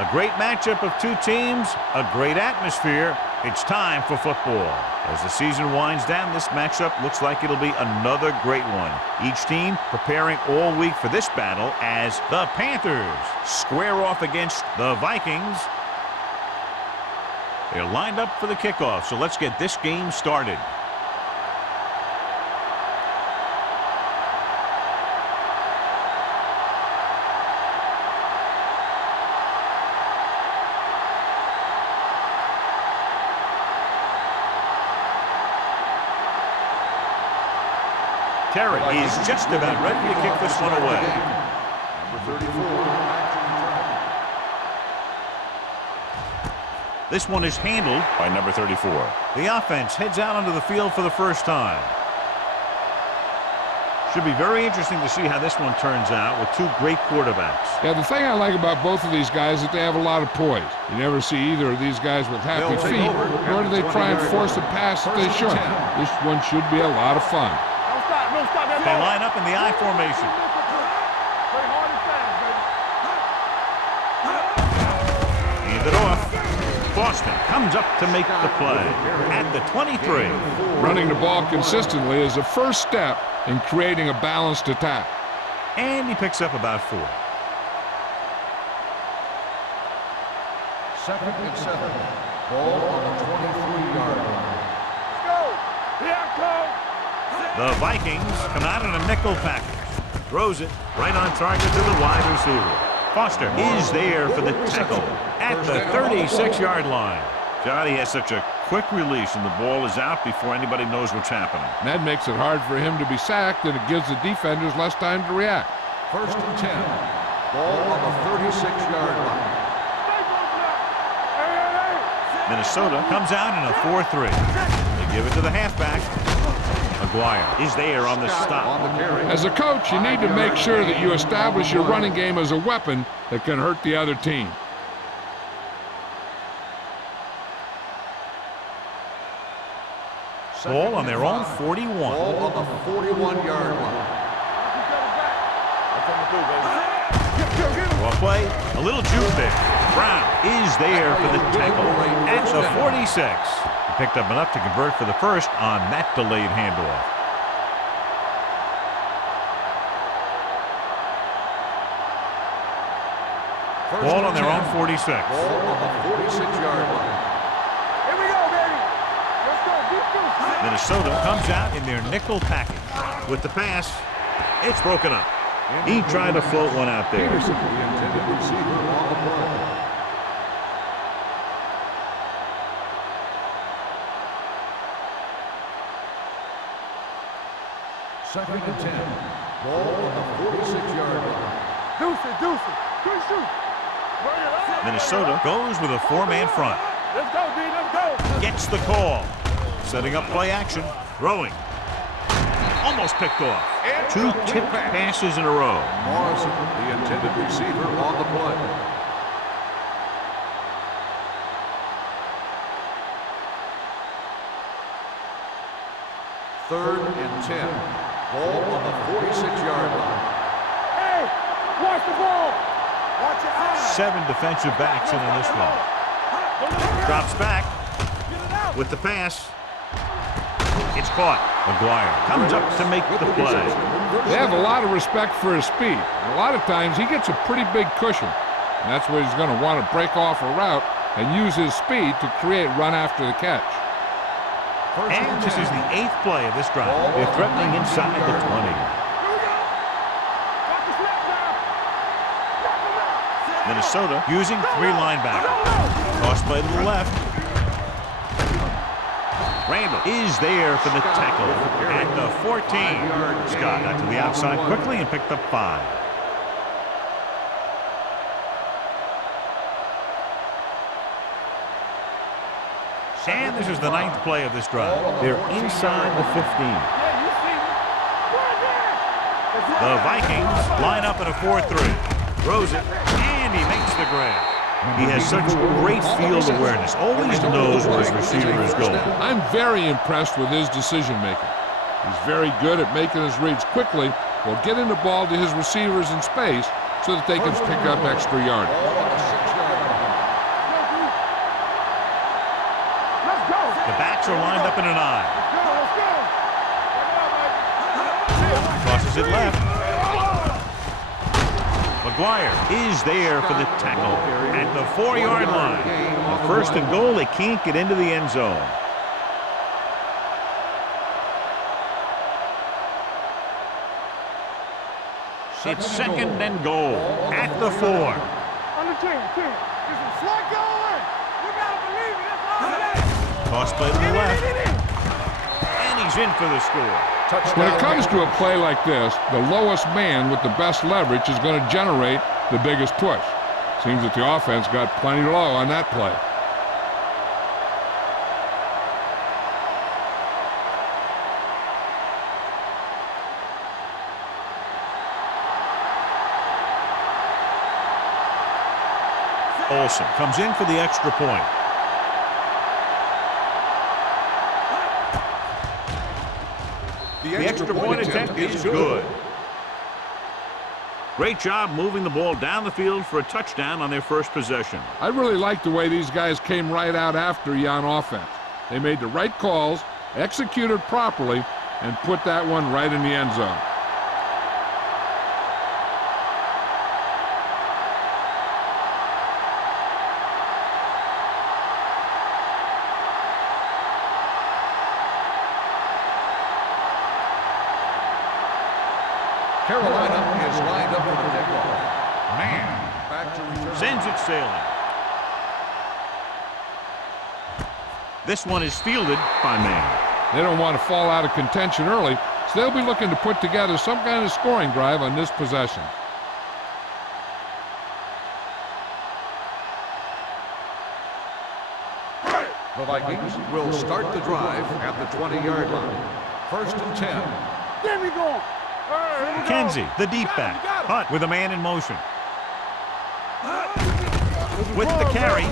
A great matchup of two teams, a great atmosphere. It's time for football. As the season winds down, this matchup looks like it'll be another great one. Each team preparing all week for this battle as the Panthers square off against the Vikings. They're lined up for the kickoff, so let's get this game started. Terry is just about ready to kick this one away. Number 34. This one is handled by number 34. The offense heads out onto the field for the first time. Should be very interesting to see how this one turns out with two great quarterbacks. Yeah, the thing I like about both of these guys is that they have a lot of poise. You never see either of these guys with happy feet, nor do they try and force a pass that they shouldn't. This one should be a lot of fun. They line up in the I formation. Hand it off. Boston comes up to make the play at the 23. Running the ball consistently is the first step in creating a balanced attack. And he picks up about 4. Second and 7. Ball on the 23-yard line. Let's go. Here I come. The Vikings come out in a nickel package. Throws it right on target to the wide receiver. Foster is there for the tackle at the 36-yard line. Johnny has such a quick release, and the ball is out before anybody knows what's happening. And that makes it hard for him to be sacked, and it gives the defenders less time to react. First and 10. Ball on the 36-yard line. Minnesota comes out in a 4-3. They give it to the halfback. McGuire is there on the stop. As a coach, you need to make sure that you establish your running game as a weapon that can hurt the other team. Ball on their own 41. Ball on the 41-yard line. Well play, a little juke there. Brown is there for the tackle at the 46. He picked up enough to convert for the first on that delayed handoff. Ball on their own 46. Ball on the 46-yard line. Here we go, baby. Let's go. Defense. Minnesota comes out in their nickel package. With the pass, it's broken up. He tried to float one out there. Peterson, the intended receiver on the play. Second and 10. Ball on the 46-yard line. Deuce it. Good shoot. Minnesota goes with a 4-man front. Let's go, D. Let's go. Gets the call. Setting up play action. Throwing. Almost picked off. Two tipped passes in a row. Morrison, the intended receiver on the play. Third and 10. Ball on the 46-yard line. Hey, watch the ball. Watch your eyes. 7 defensive backs in on this one. Drops back with the pass. It's caught. McGuire comes up to make the play. They have a lot of respect for his speed. And a lot of times he gets a pretty big cushion. And that's where he's going to want to break off a route and use his speed to create run after the catch. And this is the 8th play of this drive. They're threatening inside the 20. Minnesota using 3 linebackers. Toss play to the left. Randall is there for the tackle at the 14. Scott got to the outside quickly and picked up 5. And this is the 9th play of this drive. They're inside the 15. The Vikings line up in a 4-3. Throws it, and he makes the grab. He has such great field awareness. Always knows where his receiver is going. I'm very impressed with his decision-making. He's very good at making his reads quickly while getting the ball to his receivers in space so that they can pick up extra yardage. backs are lined up in an I. Let's go. Crosses it left. McGuire is there for the tackle at the 4-yard line. On 1st and goal, they can't get into the end zone. It's 2nd and goal at the 4. Under 10. Get some slack going. You gotta believe it. That's all it is. Toss play to the left. And he's in for the score. When it comes to a play like this, the lowest man with the best leverage is going to generate the biggest push. Seems that the offense got plenty low on that play. Olsen comes in for the extra point. The extra point attempt is good. Great job moving the ball down the field for a touchdown on their first possession. I really like the way these guys came right out after you on offense. They made the right calls, executed properly, and put that one right in the end zone. Carolina is lined up for the kickoff. Man, back to return. Sends it sailing. This one is fielded by Man. They don't want to fall out of contention early, so they'll be looking to put together some kind of scoring drive on this possession. The Vikings will start the drive at the 20-yard line. 1st and 10. There we go. Kenzie, the deep back. Hunt with a man in motion. With the carry.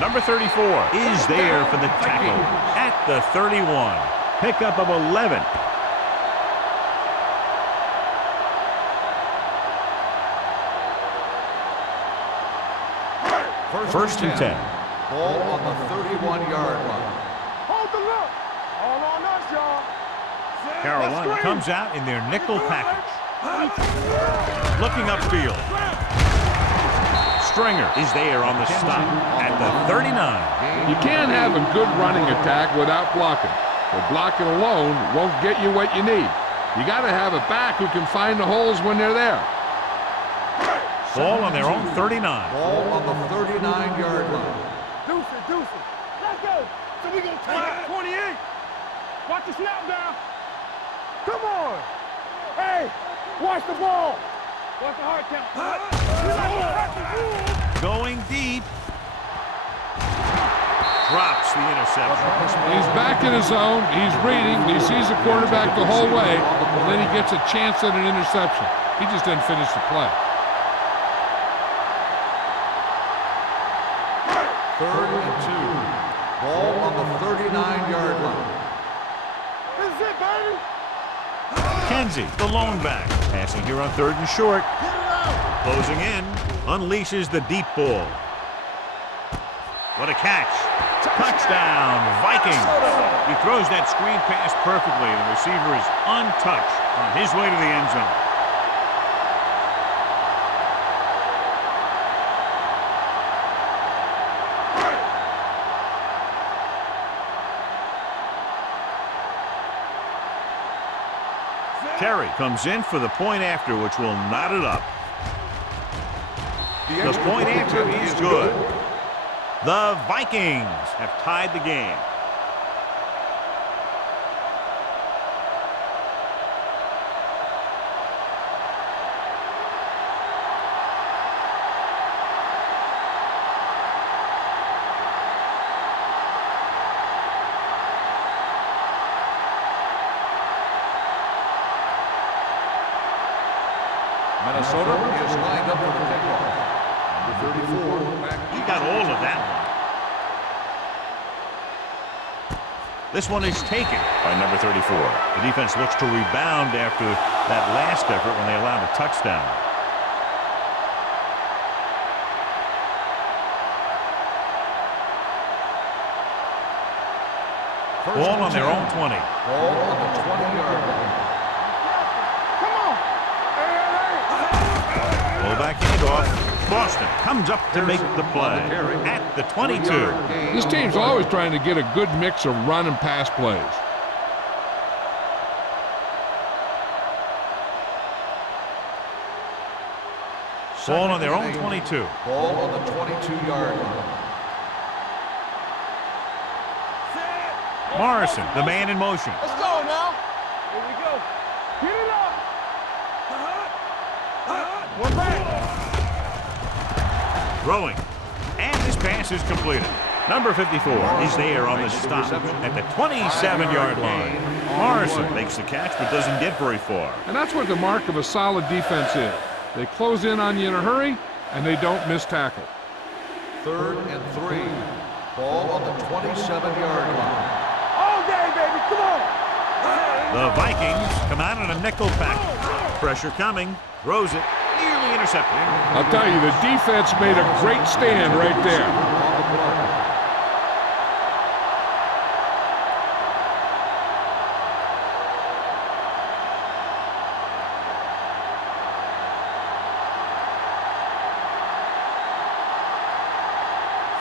Number 34 is there for the tackle at the 31. Pickup of 11. First and 10. Ball on the 31-yard line. Hold the look. All on us, y'all. Carolina comes out in their nickel package. Looking upfield. Stringer is there on the stop at the 39. You can't have a good running attack without blocking. But blocking alone won't get you what you need. You got to have a back who can find the holes when they're there. Ball on their own 39. Ball on the 39-yard line. Deuce it. Let's go. So we gonna take 28. Watch the snap down. Come on. Hey, watch the ball. Watch the hard count. Going deep. Drops the interception. He's back in his zone. He's reading. He sees the quarterback the whole way, and then he gets a chance at an interception. He just didn't finish the play. 3rd and 2. Ball on the 39-yard line. This is it, baby. Kenzie, the lone back. Passing here on 3rd and short. Closing in. Unleashes the deep ball. What a catch. Touchdown, Vikings. He throws that screen pass perfectly. The receiver is untouched on his way to the end zone. Terry comes in for the point after, which will knot it up. The point after is good. The Vikings have tied the game. Minnesota is lined up for the kickoff. Number 34. He got all of that one. This one is taken by number 34. The defense looks to rebound after that last effort when they allowed a touchdown. Ball on their own 20. Ball on the 20-yard line. Come on. Hey, Pull back handoff. Boston comes up to make the play at the 22. This team's always trying to get a good mix of run and pass plays. Ball on their own 22. Ball on the 22-yard line. Morrison, the man in motion. Let's go now. Here we go. Get it up. We're back. Throwing. And this pass is completed. Number 54 is there on the stop at the 27-yard line. Morrison makes the catch but doesn't get very far. And that's what the mark of a solid defense is. They close in on you in a hurry, and they don't miss tackle. 3rd and 3. Ball on the 27-yard line. All day, baby. Come on. The Vikings come out in a nickel package. Pressure coming. Throws it. Nearly intercepted. I'll tell you, the defense made a great stand right there.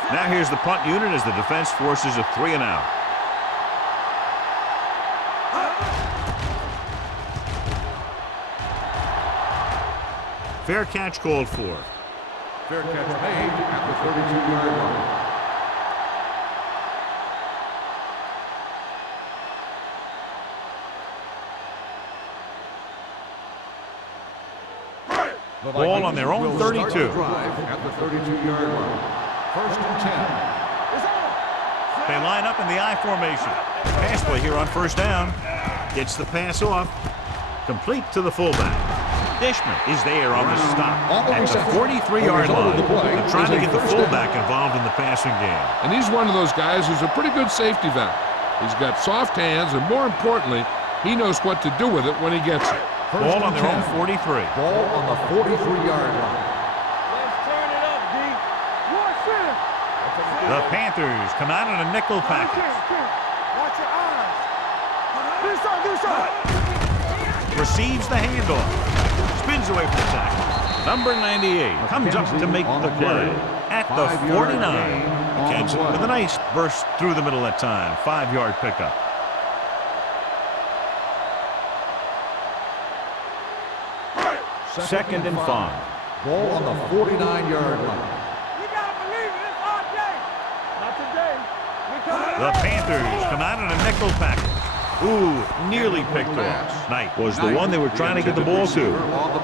Now here's the punt unit as the defense forces a 3 and out. Fair catch called for. Fair catch made at the 32-yard line. The Ball on their own will 32. start the drive at the 32-yard line. 1st and 10. They line up in the I formation. Pass play here on 1st down. Gets the pass off. Complete to the fullback. Dishman is there on the stop at the 43-yard line. They're trying to get the fullback involved in the passing game. And he's one of those guys who's a pretty good safety valve. He's got soft hands, and more importantly, he knows what to do with it when he gets it. Ball on their own 43. Ball on the 43-yard line. Let's turn it up, D. Watch it. The Panthers come out in a nickel package. Watch your eyes. This side. Receives the handoff. Spins away from the tackle. Number 98 comes up to make the play at the 49. Catch it with a nice burst through the middle that time. 5-yard pickup. Second and 5. Ball on the 49-yard line. You gotta believe it. It's our day. Not today. We coming The Panthers come out in a nickel package. Ooh, nearly picked off. Knight was the one they were trying to get the ball to.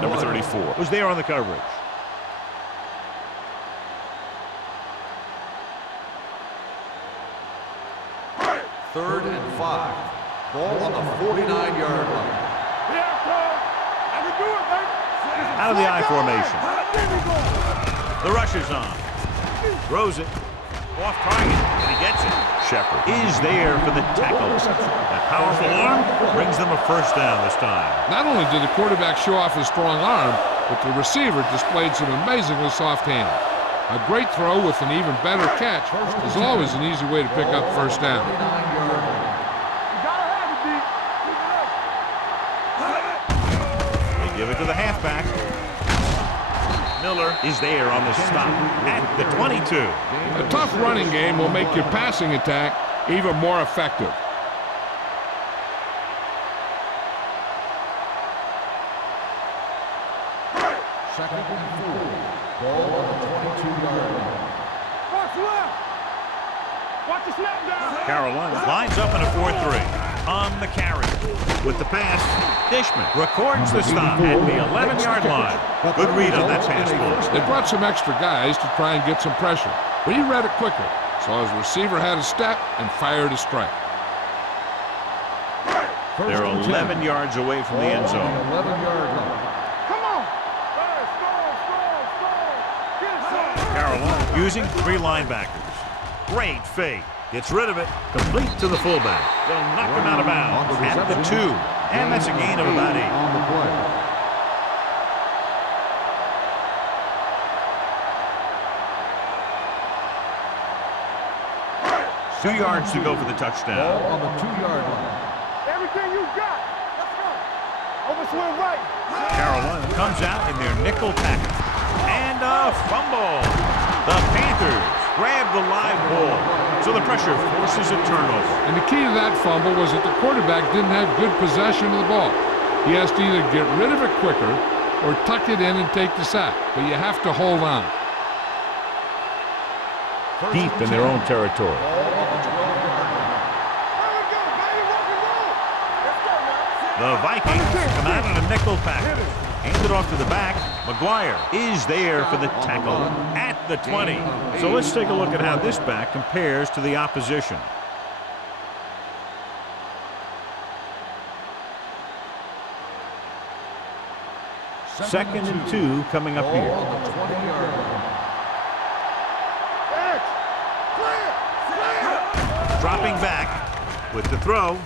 Number 34 was there on the coverage. Third and 5. Ball on the 49-yard line. Here I come. I can do it, baby. Out of the I formation. The rush is on. Throws it. Off target, and he gets it. Shepard is there for the tackle. That powerful arm brings them a 1st down this time. Not only did the quarterback show off his strong arm, but the receiver displayed some amazingly soft hands. A great throw with an even better catch is always an easy way to pick up 1st down. You gotta have it, D. They give it to the halfback. Miller is there on the stop at the 22. A tough running game will make your passing attack even more effective. Second and 4. Ball on the 22-yard line. Watch left. Watch the snap down. Carolina lines up in a 4-3. On the carry. With the pass, Dishman records the stop at the 11-yard line. Good read on that pass ball. They brought some extra guys to try and get some pressure, but he read it quickly, so his receiver had a step and fired a strike. They're 11 yards away from the end zone. 11-yard line. Come on. Score. Get it, son. Carolina using 3 linebackers. Great fake. Gets rid of it. Complete to the fullback. They'll knock him out of bounds at the 2. And that's a gain of about 8. On the play. 2 yards to go for the touchdown. Ball on the 2-yard line. Everything you got. Let's go. Over swing right. Carolina comes out in their nickel package. And a fumble. The Panthers grab the live ball. So the pressure forces a turnover. And the key to that fumble was that the quarterback didn't have good possession of the ball. He has to either get rid of it quicker or tuck it in and take the sack. But you have to hold on. Deep in their own territory. The Vikings come out in a nickel package. Hand it off to the back. McGuire is there for the tackle at the 20. So let's take a look at how this back compares to the opposition. Second and 2 coming up here. Ball on the 20-yard line. Dropping back with the throw.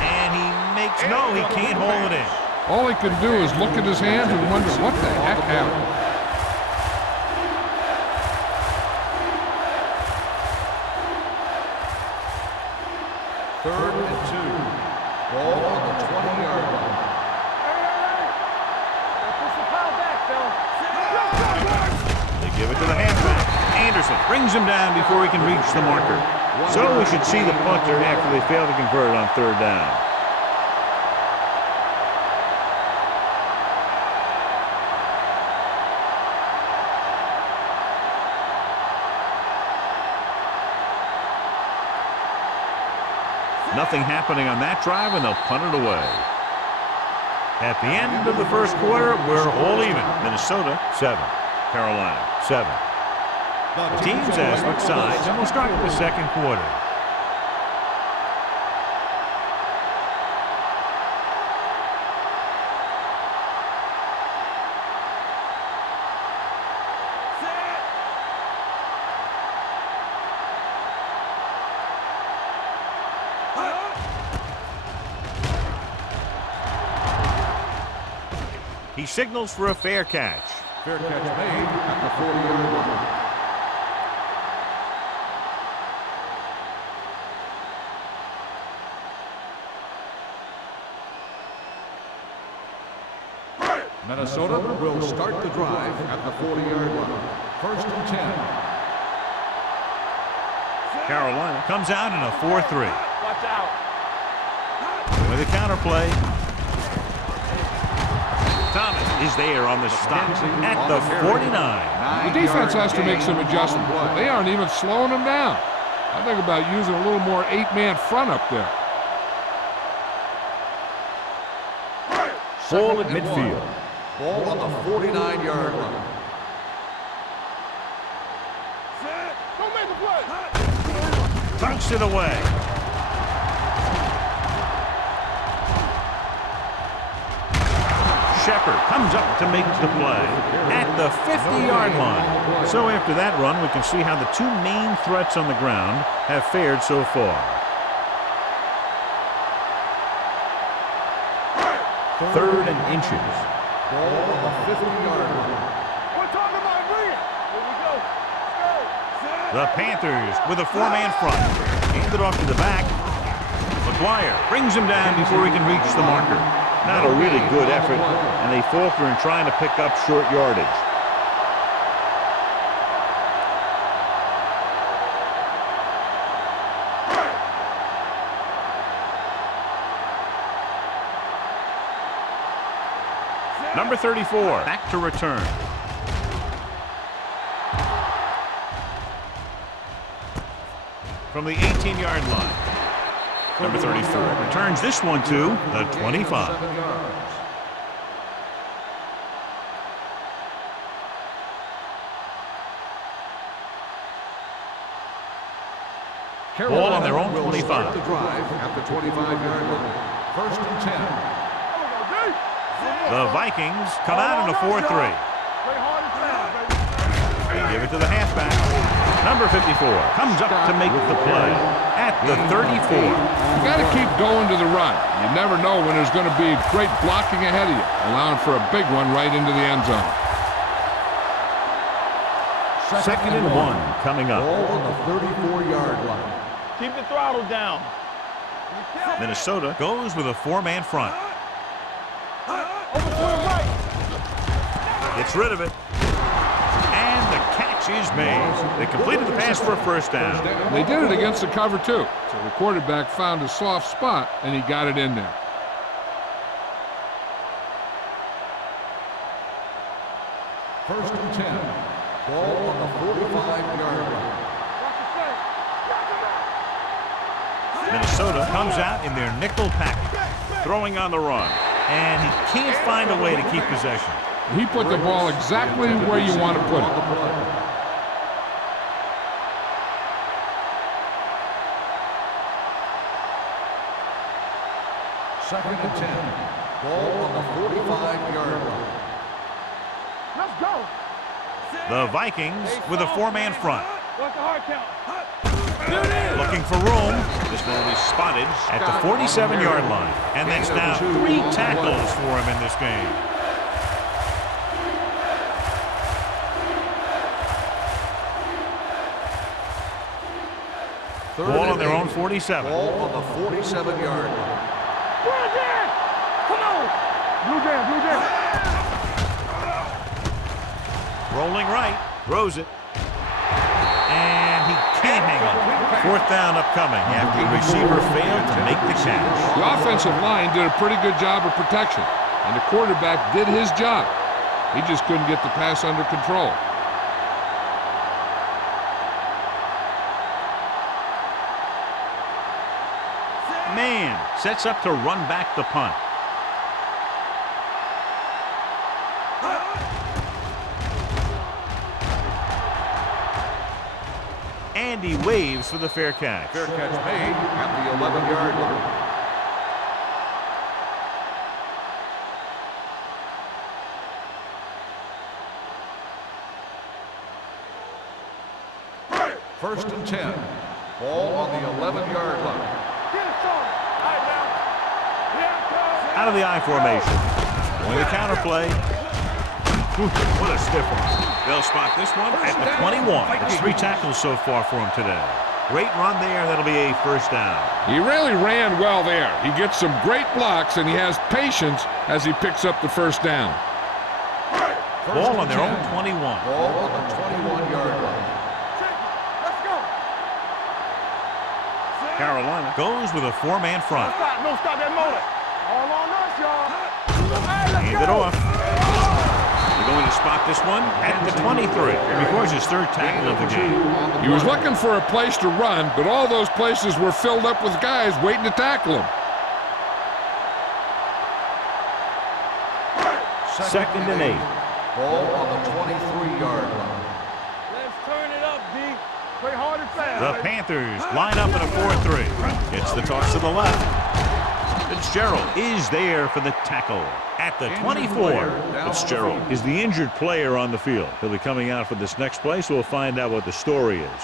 And he makes no, he can't hold it in. All he can do is look at his hands and wonder what the heck happened. Third and 2. Ball on the 20-yard line. They give it to the halfback. Anderson brings him down before he can reach the marker. So we should see the punter after they fail to convert on 3rd down. Nothing happening on that drive, and they'll punt it away. At the end of the first quarter, we're all even. Minnesota, 7. Carolina, 7. The teams as switch sides, and we'll start with the second quarter. He signals for a fair catch. Fair catch made at the 40-yard line. Minnesota will start the drive at the 40-yard line. 1st and 10. Carolina comes out in a 4-3. Watch out. With a counterplay. Thomas is there on the stop at the 49. The defense has to make some adjustments. They aren't even slowing them down. I think about using a little more 8-man front up there. Ball at midfield. Ball on the 49-yard line. Don't make a play. Dunks it away. Shepard comes up to make the play at the 50-yard line. So after that run, we can see how the two main threats on the ground have fared so far. 3rd and inches. Ball on the 50-yard line. We're talking about bring it. Here we go. Let's go. The Panthers with a 4-man front. Hand it off to the back. McGuire brings him down before he can reach the marker. Not a really good effort, and they falter in trying to pick up short yardage. Number 34, back to return. From the 18-yard line. Number 34 returns this one to the 25. Ball on their own 25. The drive at the 25-yard line. 1st and 10. The Vikings come out in a 4-3. They give it to the halfback. Number 54 comes up to make the play at the 34. You got to keep going to the run. You never know when there's going to be great blocking ahead of you, allowing for a big one right into the end zone. Second and 1 coming up. Ball on the 34-yard line. Keep the throttle down. Minnesota goes with a 4-man front. Over to the right. Gets rid of it. And the catch is made. They completed the pass for a first down. They did it against the cover, too. So the quarterback found a soft spot, and he got it in there. First and 10. Ball on the 45-yard line. Minnesota comes out in their nickel package, throwing on the run. And he can't find a way to keep possession. He put the ball exactly where you want to put it. Second and 10. Ball on the 45-yard line. Let's go. The Vikings with a 4-man front. What's the hard count? Looking for room. This one will be spotted at the 47-yard line. And that's now 3 tackles for him in this game. Ball on their own 47. Ball on the 47-yard line. Blue Jam! Come on! Blue Jam, Blue Jam! Rolling right. Throws it. And he can't hang on. 4th down upcoming after the receiver failed to make the catch. The offensive line did a pretty good job of protection, and the quarterback did his job. He just couldn't get the pass under control. Man sets up to run back the punt. And he waves for the fair catch. Fair catch made at the 11-yard line. First and 10. Ball on the 11-yard line. Out of the I formation. Going the counter play. What a stiff one. They'll spot this one at the 21. It's 3 tackles so far for him today. Great run there. That'll be a first down. He really ran well there. He gets some great blocks, and he has patience as he picks up the first down. Ball on their own 21. Ball on the 21-yard line. Let's go. Carolina goes with a 4-man front. No, stop that motor. All on us, y'all. Hey, Hand it off. They're going to spot this one at the 23. It records his 3rd tackle of the game. He was looking for a place to run, but all those places were filled up with guys waiting to tackle him. Second and 8. Ball on the 23-yard line. Let's turn it up, D. Play hard and fast. The Panthers line up in a 4-3. Gets the toss to the left. Fitzgerald is there for the tackle at the 24. Fitzgerald is the injured player on the field. He'll be coming out for this next play, so we'll find out what the story is.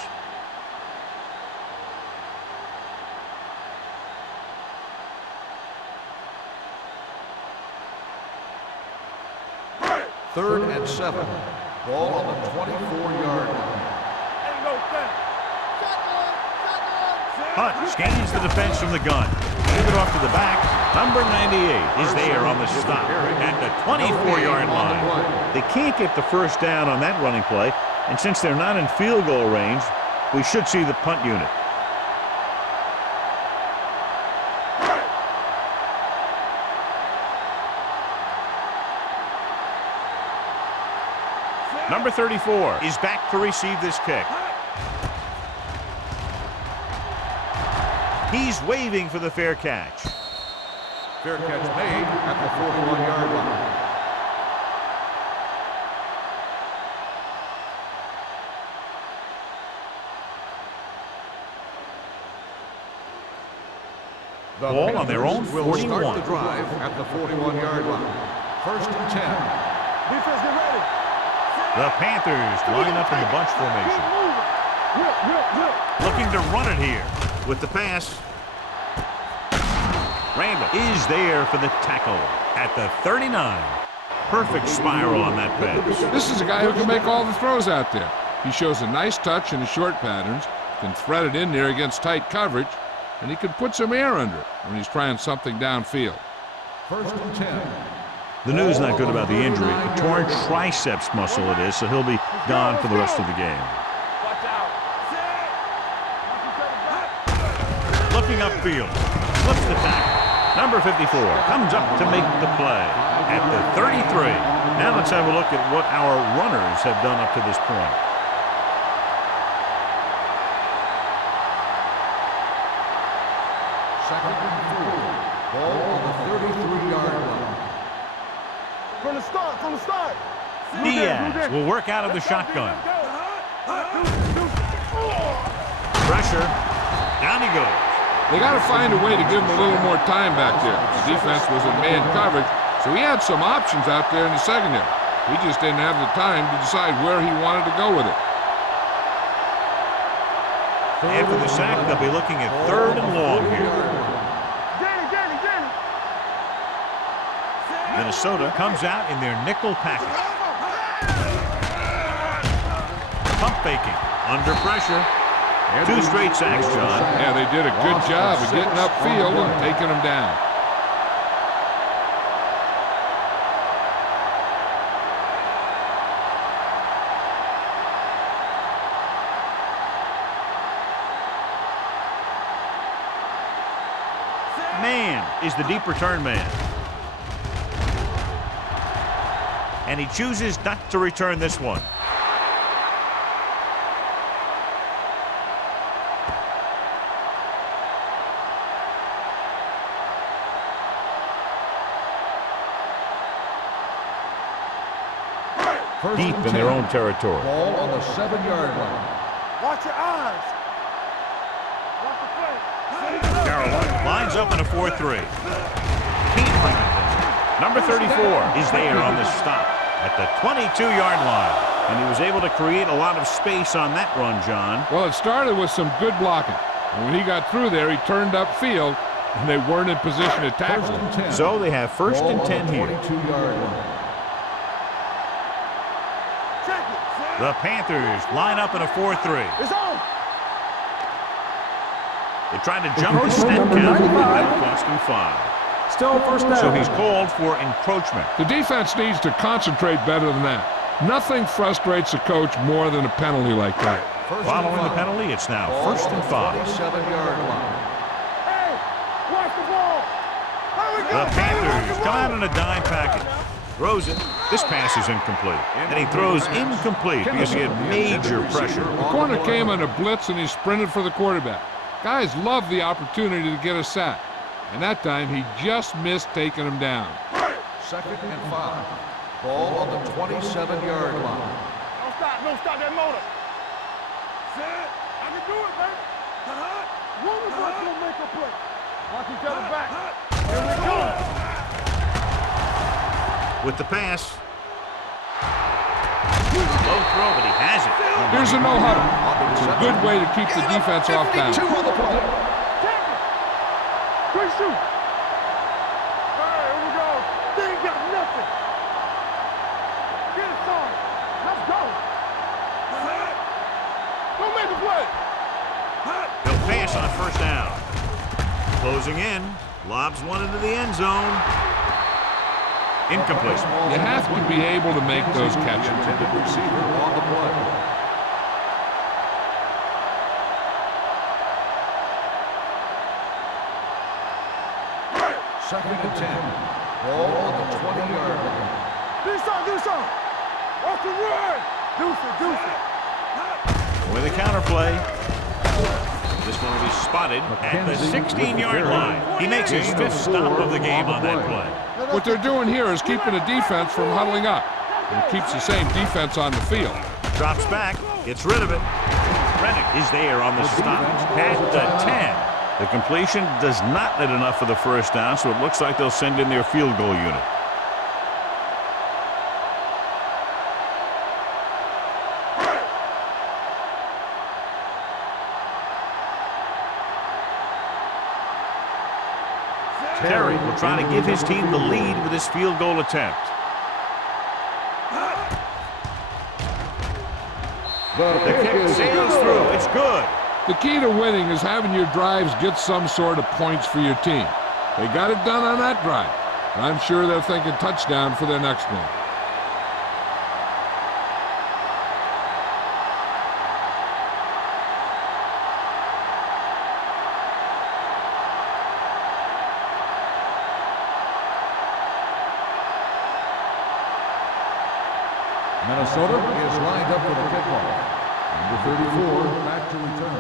Third and 7. Ball on the 24-yard line. Hunt scans the defense from the gun. Give it off to the back. Number 98 is there on the stop at the 24-yard line. They can't get the first down on that running play, and since they're not in field goal range, we should see the punt unit. Number 34 is back to receive this kick. He's waving for the fair catch. Fair catch made at the 41-yard line. The Ball on their own will 41. start the drive at the 41-yard line. First and 10. Defense, get ready. The Panthers line up in the bunch formation. Looking to run it here with the pass. Randall is there for the tackle at the 39. Perfect spiral on that pass. This is a guy who can make all the throws out there. He shows a nice touch in the short patterns, can thread it in there against tight coverage, and he can put some air under it when he's trying something downfield. First and 10. The news not good about the injury. A torn triceps muscle it is, so he'll be gone for the rest of the game. Looking upfield, flips the tackle. Number 54 comes up to make the play at the 33. Now let's have a look at what our runners have done up to this point. Second and 4. Ball on the 33-yard line. From the start. Diaz will work out of the shotgun. Pressure. Down he goes. They got to find a way to give him a little more time back there. The defense was in man coverage, so he had some options out there in the secondary. He just didn't have the time to decide where he wanted to go with it. After the sack, they'll be looking at 3rd and long here. Minnesota comes out in their nickel package. Pump faking. Under pressure. 2 straight sacks, John. Yeah, they did a good job of getting upfield and taking him down. Man is the deep return man. And he chooses not to return this one. Deep in their own territory. Ball on the 7-yard line. Watch your eyes. Watch the play. Carolina lines up in a 4-3. Number 34 is there on the stop at the 22-yard line. And he was able to create a lot of space on that run, John. Well, it started with some good blocking. And when he got through there, he turned upfield, and they weren't in position to tackle him. So they have 1st and 10 here. 22-yard line. The Panthers line up in a 4-3. It's on. They tried to jump the snap count, but that'll cost him 5. Still first down. So he's called for encroachment. The defense needs to concentrate better than that. Nothing frustrates a coach more than a penalty like that. Following the penalty, it's now 1st and 5. 27-yard line. Hey, watch the ball. The Panthers come out in a dime package. Throws it. This pass is incomplete. And he throws incomplete because he had major pressure. The corner came on a blitz and he sprinted for the quarterback. Guys love the opportunity to get a sack. And that time he just missed taking him down. 2nd and 5. Ball on the 27-yard line. Don't stop that motor. I can do it, man. One of us will make a play. Watch each other back. Here we go. With the pass. Low throw, but he has it. Here's a no-huddle. It's a good way to keep the defense off balance. On the play. Good shoot. All right, here we go. They ain't got nothing. Get it started. Let's go. Don't make the play. He'll pass on 1st down. Closing in. Lobs one into the end zone. Incomplete. You have to be able to make those catches. Intended receiver on the play. Second and 10. Ball on the 20-yard line. Do something. Watch the run. Deuce it. With a counterplay. This one will be spotted at the 16-yard line. He makes his 5th stop of the game on that play. What they're doing here is keeping the defense from huddling up. And it keeps the same defense on the field. Drops back, gets rid of it. Reddick is there on the stop at the 10. The completion does not net enough for the 1st down, so it looks like they'll send in their field goal unit. Terry will try to give his team the lead with his field goal attempt. The kick sails through. It's good. The key to winning is having your drives get some sort of points for your team. They got it done on that drive. And I'm sure they're thinking touchdown for their next one. Minnesota is lined up for the kickoff. Number 34 back to return.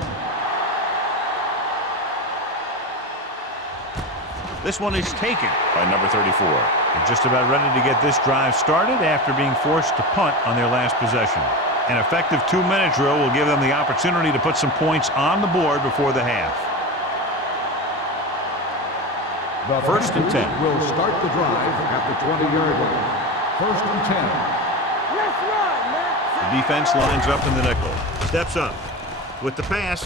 This one is taken by number 34. They're just about ready to get this drive started after being forced to punt on their last possession. An effective 2-minute drill will give them the opportunity to put some points on the board before the half. The First and 10. Will start the drive at the 20-yard line. First and 10. The defense lines up in the nickel. Steps up with the pass.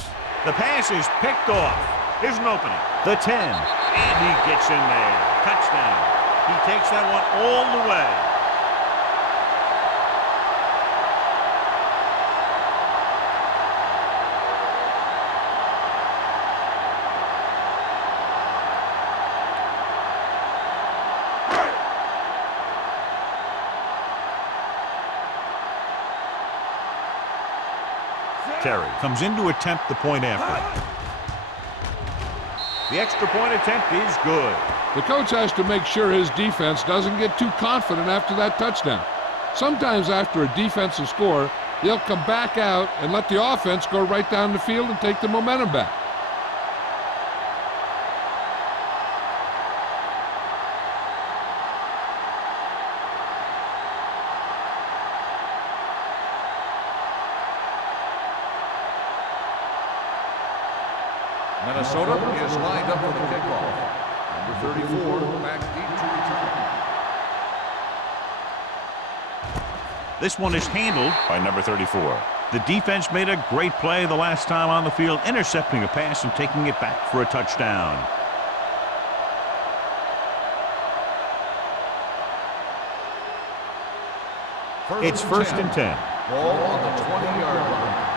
The pass is picked off. Here's an opening. The 10. And he gets in there. Touchdown. He takes that one all the way. Terry comes in to attempt the point after. The extra point attempt is good. The coach has to make sure his defense doesn't get too confident after that touchdown. Sometimes after a defensive score, they'll come back out and let the offense go right down the field and take the momentum back. Minnesota is lined up for the kickoff. Number 34 back deep to return. This one is handled by number 34. The defense made a great play the last time on the field, intercepting a pass and taking it back for a touchdown. It's first and 10. Ball on the 20-yard line.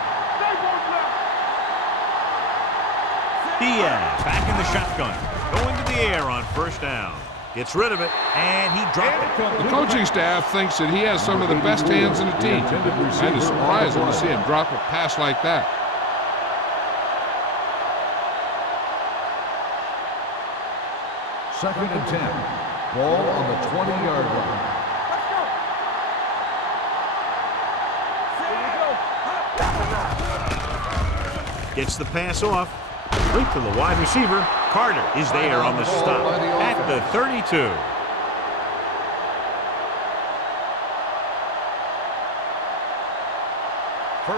Diaz back in the shotgun, going to the air on first down. Gets rid of it, and he dropped it. The coaching staff thinks that he has some of the best hands in the team. And it's surprising to see him drop a pass like that. Second and 10. Ball on the 20-yard line. Gets the pass off. Complete to the wide receiver. Carter is there on the stop at the 32.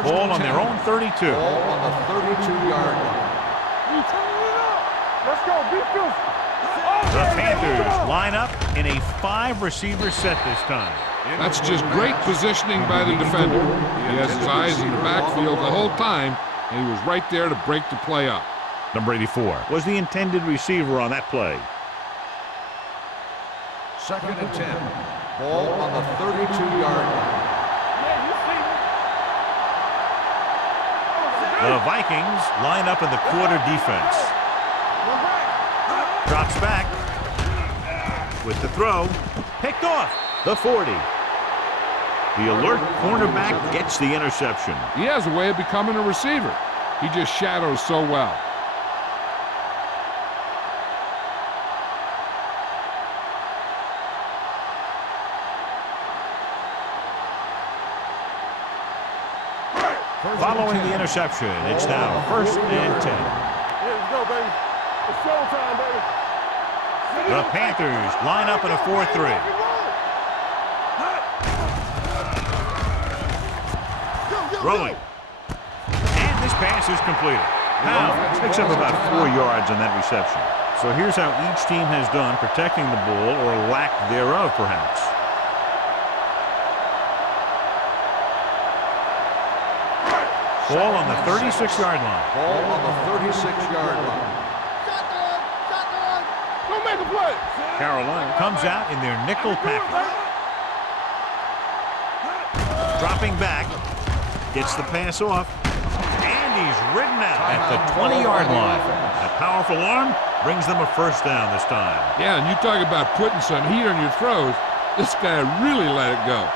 Ball on their own 32. Ball on the 32-yard line. Let's go, beat The Panthers line up in a 5-receiver set this time. That's just great positioning by the defender. He has his eyes in the backfield the whole time, and he was right there to break the play up. Number 84 was the intended receiver on that play. Second and 10. Ball on the 32-yard line. The Vikings line up in the quarter defense. Drops back with the throw. Picked off the 40. The alert cornerback gets the interception. He has a way of becoming a receiver. He just shadows so well. Following the interception, it's now first and 10. Let's go, baby. It's showtime, baby. The Panthers line up in a 4-3. Throwing. And this pass is completed. Now, picks up about 4 yards on that reception. So here's how each team has done protecting the ball, or lack thereof, perhaps. Ball on the 36-yard line. Ball on the 36-yard line. Don't make a play. Carolina comes out in their nickel package. Dropping back. Gets the pass off. And he's ridden out at the 20-yard line. That powerful arm brings them a first down this time. Yeah, and you talk about putting some heat on your throws. This guy really let it go.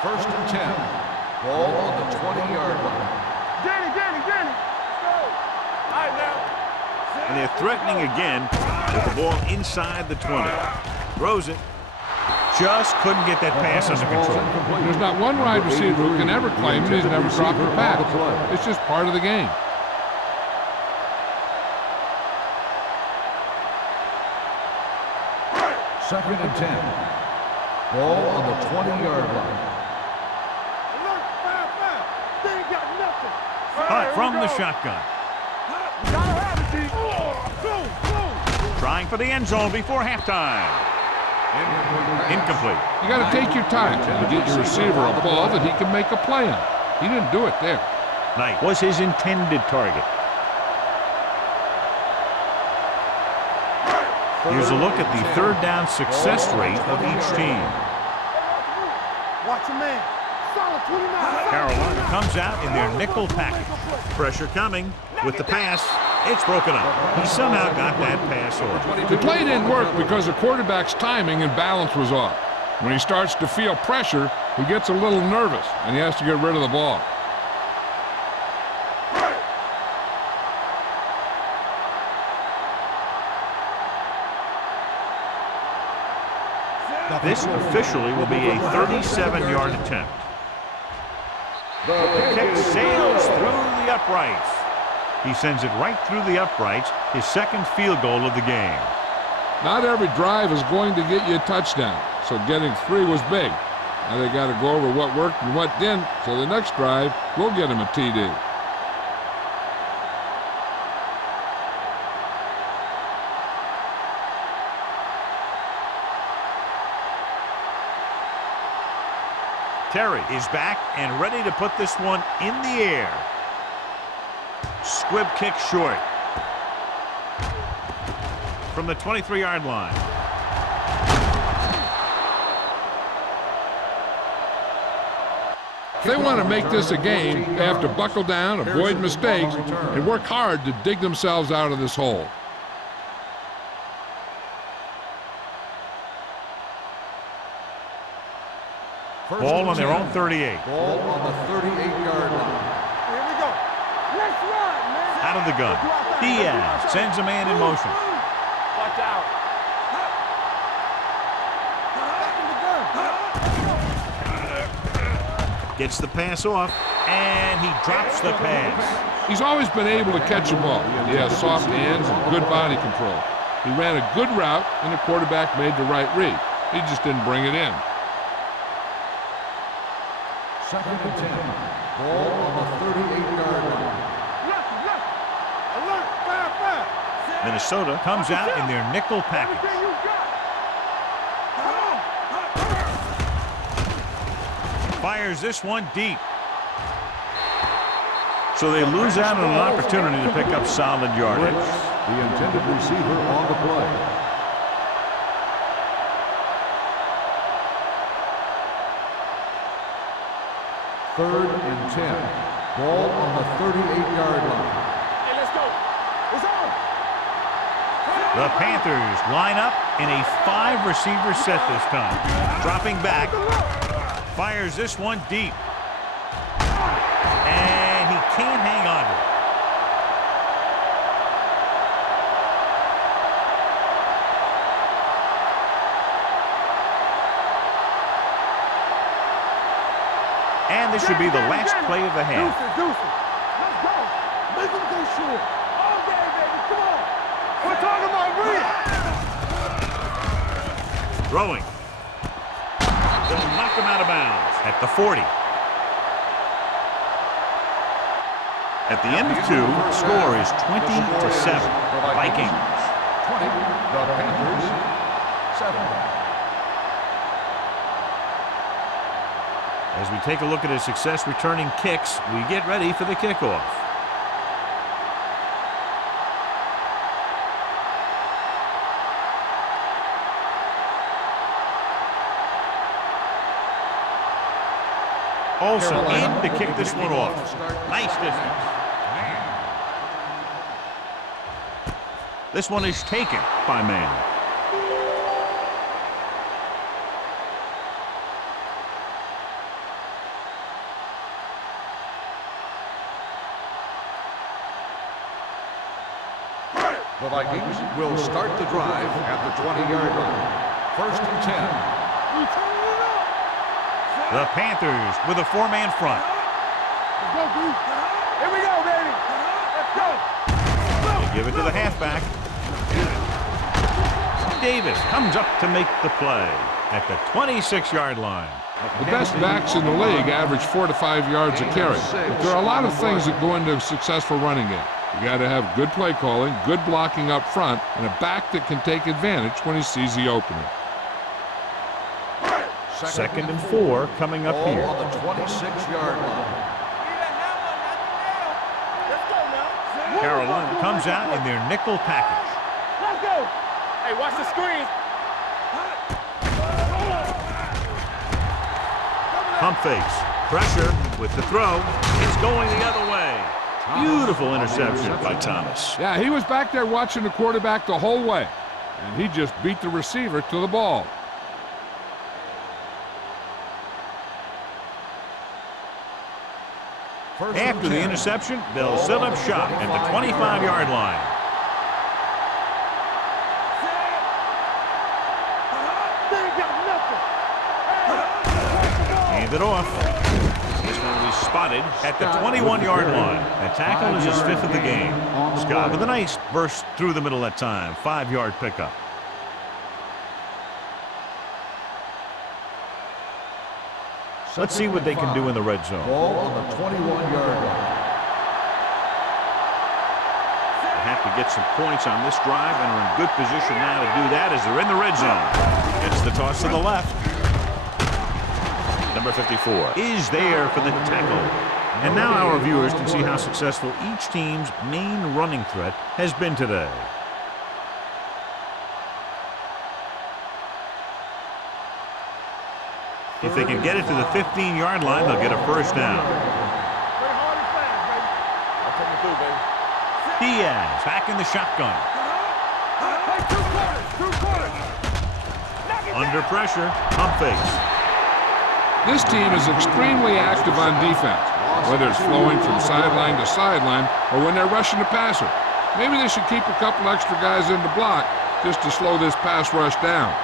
First and 10. Ball on the 20-yard line. Danny. Let's go. All right, now. And they're threatening again with the ball inside the 20. Throws it. Just couldn't get that pass under control. There's not one wide receiver who can ever claim that he's never dropped a pass. It's just part of the game. Second and 10. Ball on the 20-yard line. Alert, 5-5. They ain't got nothing. Cut from the shotgun. Gotta have it, D. Go. Trying for the end zone before halftime. Incomplete. You got to take your time and get your receiver a ball that he can make a play on. He didn't do it there. Knight was his intended target. Here's a look at the third down success rate of each team. Watch your man. Solid 29. Carolina comes out in their nickel package. Pressure coming with the pass. It's broken up. He somehow got that pass off. The play didn't work because the quarterback's timing and balance was off. When he starts to feel pressure, he gets a little nervous, and he has to get rid of the ball. This officially will be a 37-yard attempt. The kick sails through the uprights. He sends it right through the uprights, his second field goal of the game. Not every drive is going to get you a touchdown, so getting 3 was big. Now they got to go over what worked and what didn't, so the next drive will get him a TD. Terry is back and ready to put this one in the air. Squib kick short. From the 23-yard line. If they want to make this a game, they have to buckle down, avoid mistakes, and work hard to dig themselves out of this hole. Ball on their own 38. Ball on the 38-yard line. Here we go. Let's run, man. Out of the gun. Diaz sends a man in motion. Watch out. Back in the gun. Gets the pass off, and he drops the pass. He's always been able to catch a ball. He has soft hands and good body control. He ran a good route, and the quarterback made the right read. He just didn't bring it in. Second and 10. Ball on the 38-yard line. Left. Alert, 5-5. Minnesota comes out in their nickel package. Everything you got. Fires this one deep. So they lose out on an opportunity to pick up solid yardage. The intended receiver on the play. Third and 10. Ball on the 38-yard line. Hey, let's go. It's on. The Panthers line up in a 5-receiver set this time. Dropping back. Fires this one deep. And he can't hang on to it. And this should be the last play of the half. Deuces. Let's go. Make them go short. All day, baby. Come on. We're talking about real. Throwing. They'll knock him out of bounds at the 40. At the end of 2, the score is 20-7. Vikings. 20. The Panthers 7. As we take a look at his success returning kicks, we get ready for the kickoff. Olsen in to kick this one off. Nice distance. This one is taken by man. The Vikings will start the drive at the 20-yard line. First and 10. The Panthers with a four-man front. Let's go, dude. Here we go, baby. Let's go. They give it to the halfback. Davis comes up to make the play at the 26-yard line. The best backs in the league average 4 to 5 yards a carry. But there are a lot of things that go into a successful running game. You got to have good play calling, good blocking up front, and a back that can take advantage when he sees the opening. Second and 4 coming up here. On the 26-yard line. Carolina comes out in their nickel package. Let's go. Hey, watch the screen. Pump fakes. Pressure with the throw. It's going the other way. Beautiful interception by Thomas. Yeah, he was back there watching the quarterback the whole way, and he just beat the receiver to the ball. After the interception, they'll set up shop at the 25-yard line. Hand it off. This one will be spotted at the 21-yard line. That tackle is his 5th of the game. Scott with a nice burst through the middle that time. 5-yard pickup. Let's see what they can do in the red zone. Ball on the 21-yard line. They have to get some points on this drive and are in good position now to do that as they're in the red zone. Gets the toss to the left. Number 54 is there for the tackle. And now our viewers can see how successful each team's main running threat has been today. If they can get it to the 15-yard line, they'll get a first down. Diaz back in the shotgun. Under pressure, pump fakes. This team is extremely active on defense, whether it's flowing from sideline to sideline or when they're rushing the passer. Maybe they should keep a couple extra guys in the block just to slow this pass rush down.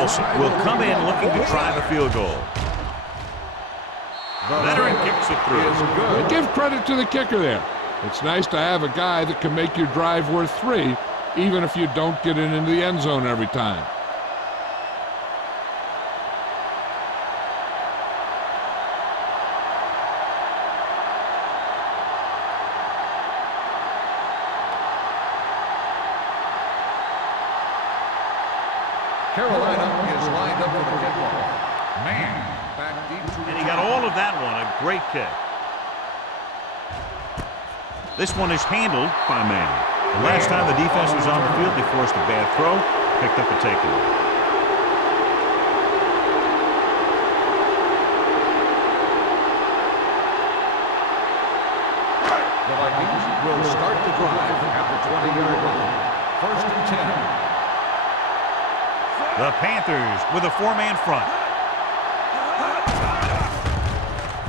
Olsen will come in looking to try the field goal. Veteran kicks it through. And give credit to the kicker there. It's nice to have a guy that can make your drive worth 3, even if you don't get it into the end zone every time. Carolina is lined up for the kickoff. Man, back deep to And he got all of that one. A great kick. This one is handled by man. The last time the defense was on the field, they forced a bad throw, picked up a takeaway. the Vikings will start the drive at the 20-yard line. First and 10. The Panthers with a four-man front.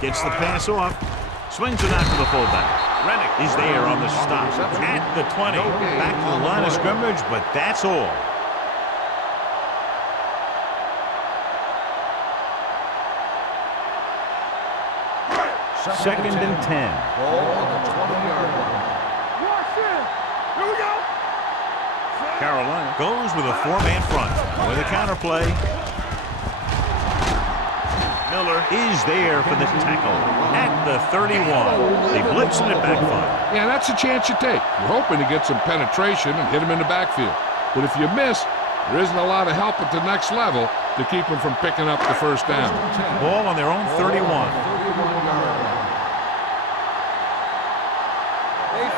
Gets the pass off. Swings it out to the fullback. Rennick is there on the stop at the 20. Back to the line of scrimmage, but that's all. Second and 10. Ball on the 20-yard line. Here we go. Carolina goes with a four-man front. With a counter play. Miller is there for the tackle at the 31. They blitz and it backfire. Yeah, that's a chance you take. You're hoping to get some penetration and hit him in the backfield. But if you miss, there isn't a lot of help at the next level to keep them from picking up the first down. Ball on their own 31. 31-yard line.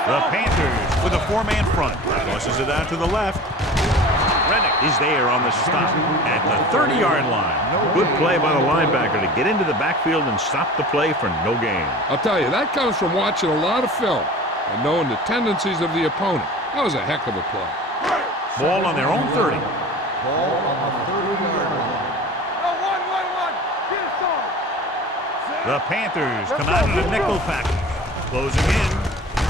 The Panthers with a 4-man front. Tosses it out to the left. Rennick is there on the stop at the 30-yard line. Good play by the linebacker to get into the backfield and stop the play for no gain. I'll tell you, that comes from watching a lot of film and knowing the tendencies of the opponent. That was a heck of a play. Ball on their own 30. Ball on the 30-yard line. The Panthers come out in a nickel package. Closing in.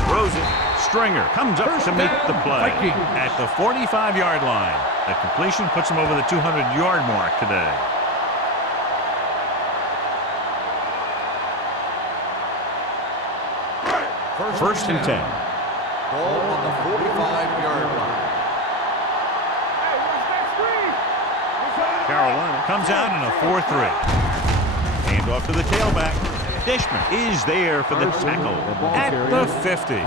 Throws it. Stringer comes up to make the play at the 45-yard line. That completion puts him over the 200-yard mark today. First and 10. Ball on the 45-yard line. Carolina comes out in a 4-3. Hand off to the tailback. Dishman is there for the tackle at the 50.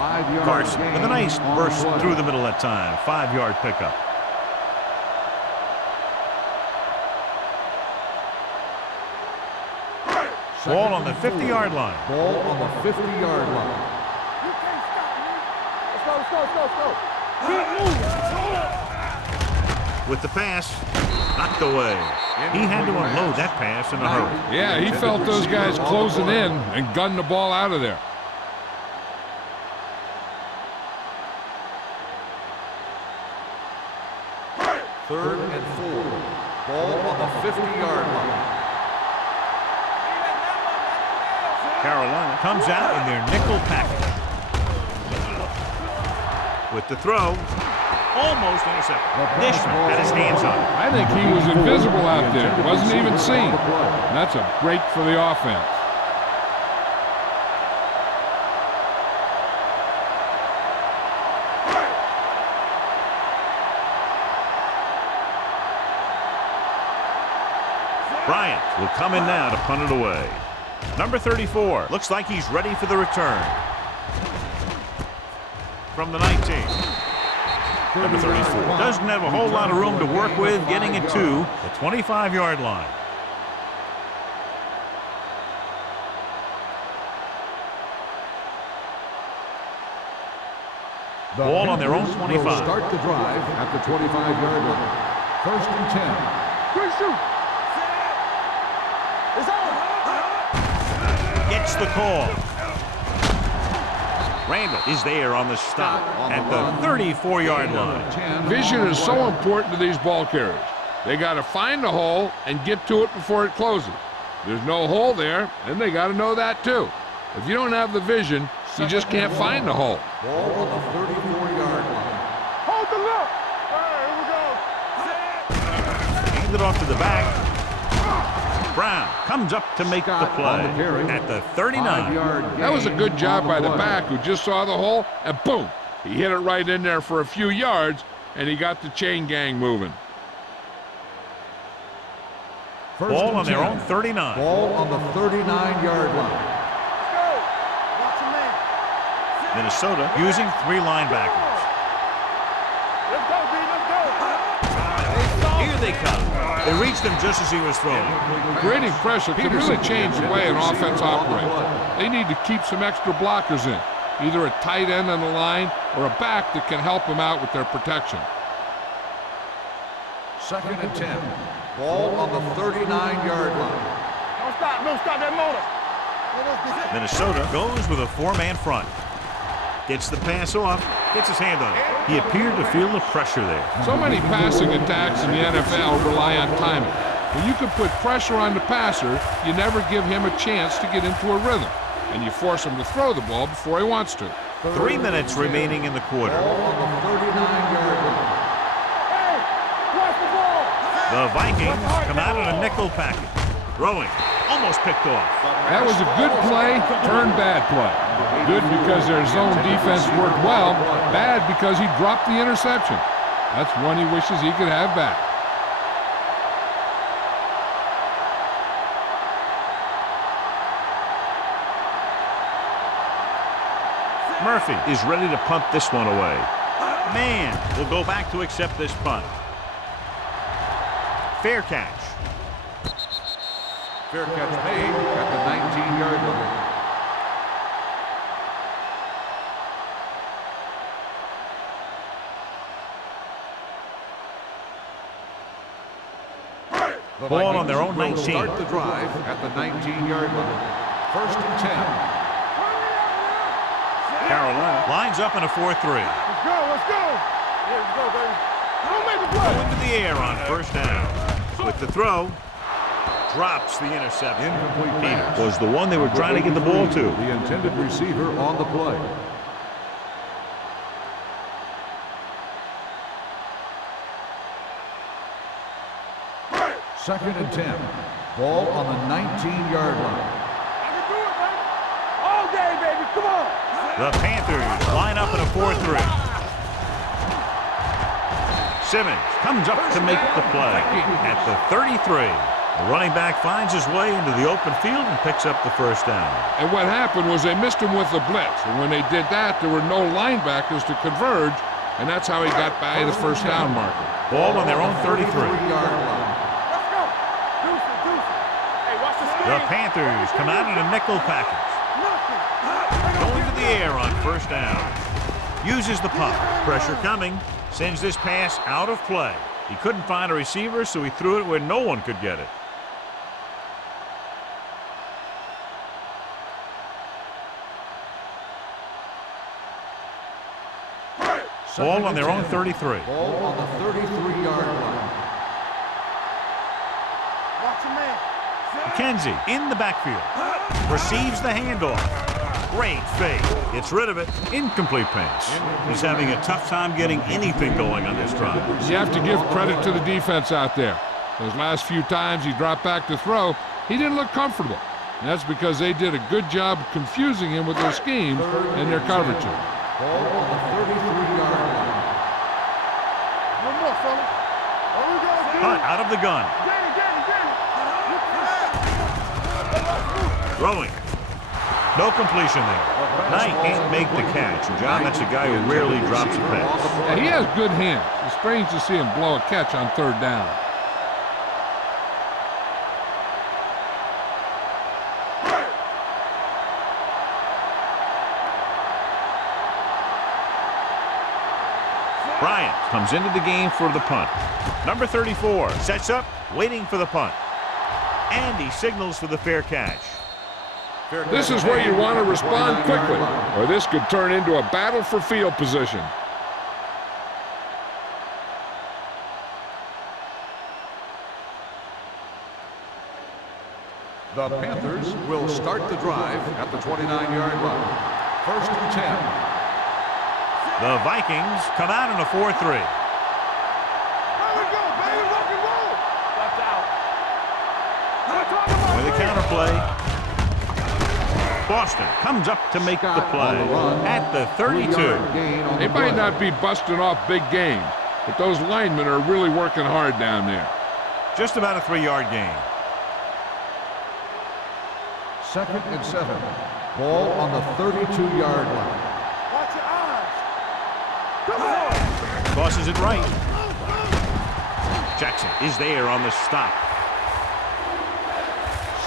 Carson with a nice burst through the middle that time. 5-yard pickup. Ball on the 50-yard line. Ball on the 50-yard line. Let's go. Keep moving. With the pass, knocked away. He had to unload that pass in a hurry. Yeah, he felt those guys closing in and gunned the ball out of there. Third and 4. Ball on the 50-yard line. Carolina comes out in their nickel package. With the throw, almost intercepted. Dishman had his hands on it. I think he was invisible out there. Wasn't even seen. That's a break for the offense. Bryant will come in now to punt it away. Number 34 looks like he's ready for the return. From the 19. Number 34 doesn't have a whole lot of room to work with getting it to the 25-yard line. Ball on their own 25. Will start the drive at the 25-yard line. First and 10. Good shoot. It's over. Gets the call. Randall is there on the stop at the 34-yard line. Vision is so important to these ball carriers. They got to find the hole and get to it before it closes. There's no hole there, and they got to know that too. If you don't have the vision, you just can't find the hole. Ball on the 34-yard line. Hold the look. All right, here we go. Hand it off to the back. Brown comes up to make the play at the 39. That was a good job by the back who just saw the hole, and boom, he hit it right in there for a few yards, and he got the chain gang moving. Ball on their own 39. Ball on the 39-yard line. Minnesota using 3 linebackers. Let's go, D. Let's go. Here they come. They reached him just as he was throwing. Creating pressure can really change the way an offense operates. They need to keep some extra blockers in, either a tight end on the line or a back that can help them out with their protection. Second and 10. Ball on the 39-yard line. Don't stop that motor. Minnesota goes with a 4-man front. Gets the pass off, gets his hand on it. He appeared to feel the pressure there. So many passing attacks in the NFL rely on timing. When you can put pressure on the passer, you never give him a chance to get into a rhythm, and you force him to throw the ball before he wants to. 3 minutes remaining in the quarter. Ball on the 39-yard line. Hey, watch the ball. The Vikings come out in a nickel package. Throwing, almost picked off. That was a good play, turned bad play. Good because their zone defense worked well, bad because he dropped the interception. That's one he wishes he could have back. Murphy is ready to punt this one away. Man will go back to accept this punt. Fair catch. Fair catch made at the 19-yard line. The Ball on their Vikings own will 19. start the drive at the 19-yard line. First and 10. Carolina lines up in a 4-3. Let's go, let's go. Yeah, let's go, baby. Don't make the play. Going to the air on first down. With the throw, drops the interception. Incomplete pass. Was the one they were trying to get the ball to. The intended receiver on the play. Second and 10. Ball on the 19-yard line. I can do it, baby. All day, baby. Come on. The Panthers line up in a 4-3. Simmons comes up to make the play at the 33. The running back finds his way into the open field and picks up the first down. And what happened was they missed him with the blitz. And when they did that, there were no linebackers to converge, and that's how he got by the first down marker. Ball on their own 33. 33-yard line. Let's go. Deuce it, deuce it. Hey, watch the screen. The Panthers come out in a nickel package. Nothing. Going to the air on first down. Uses the pump. Pressure coming. Sends this pass out of play. He couldn't find a receiver, so he threw it where no one could get it. Ball on their own 33. Ball on the 33-yard line. Watch your man. McKenzie in the backfield. Receives the handoff. Great fake. Gets rid of it. Incomplete pass. He's having a tough time getting anything going on this drive. You have to give credit to the defense out there. Those last few times he dropped back to throw, he didn't look comfortable. And that's because they did a good job confusing him with their scheme and their coverages. Ball on the 33-yard line. No more, fella. There we go, dude. Hunt out of the gun. Get it. Throwing. No completion there. Knight can't make the catch. John, that's a guy who rarely drops a pass. Yeah, he has good hands. It's strange to see him blow a catch on third down. Bryant comes into the game for the punt. Number 34 sets up, waiting for the punt. And he signals for the fair catch. This is where you want to respond quickly, or this could turn into a battle for field position. The Panthers will start the drive at the 29-yard line. First and 10. The Vikings come out in a 4-3. There we go, baby. Rock and roll. Watch out. With a counterplay. Boston comes up to make the play at the 32. They might not be busting off big games, but those linemen are really working hard down there. Just about a 3-yard gain. Second and 7. Ball on the 32-yard line. Watch your eyes. Come on. Tosses it right. Jackson is there on the stop.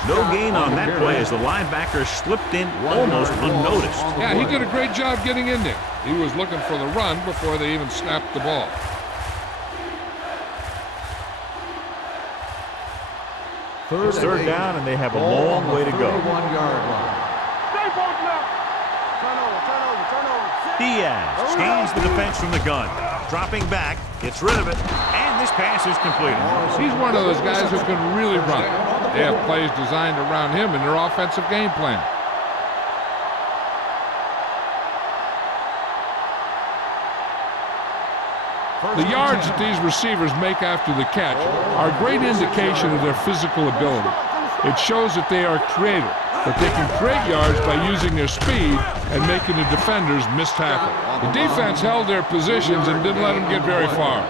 No gain on that play as the linebacker slipped in almost unnoticed. Yeah, he did a great job getting in there. He was looking for the run before they even snapped the ball. Third down, and they have a long way to go. 31-yard line. Stay both left. Turn over. Diaz scans the defense from the gun. Dropping back, gets rid of it, and this pass is completed. He's one of those guys who can really run. They have plays designed around him in their offensive game plan. The yards that these receivers make after the catch are a great indication of their physical ability. It shows that they are creative, that they can create yards by using their speed and making the defenders miss tackle. The defense held their positions and didn't let them get very far.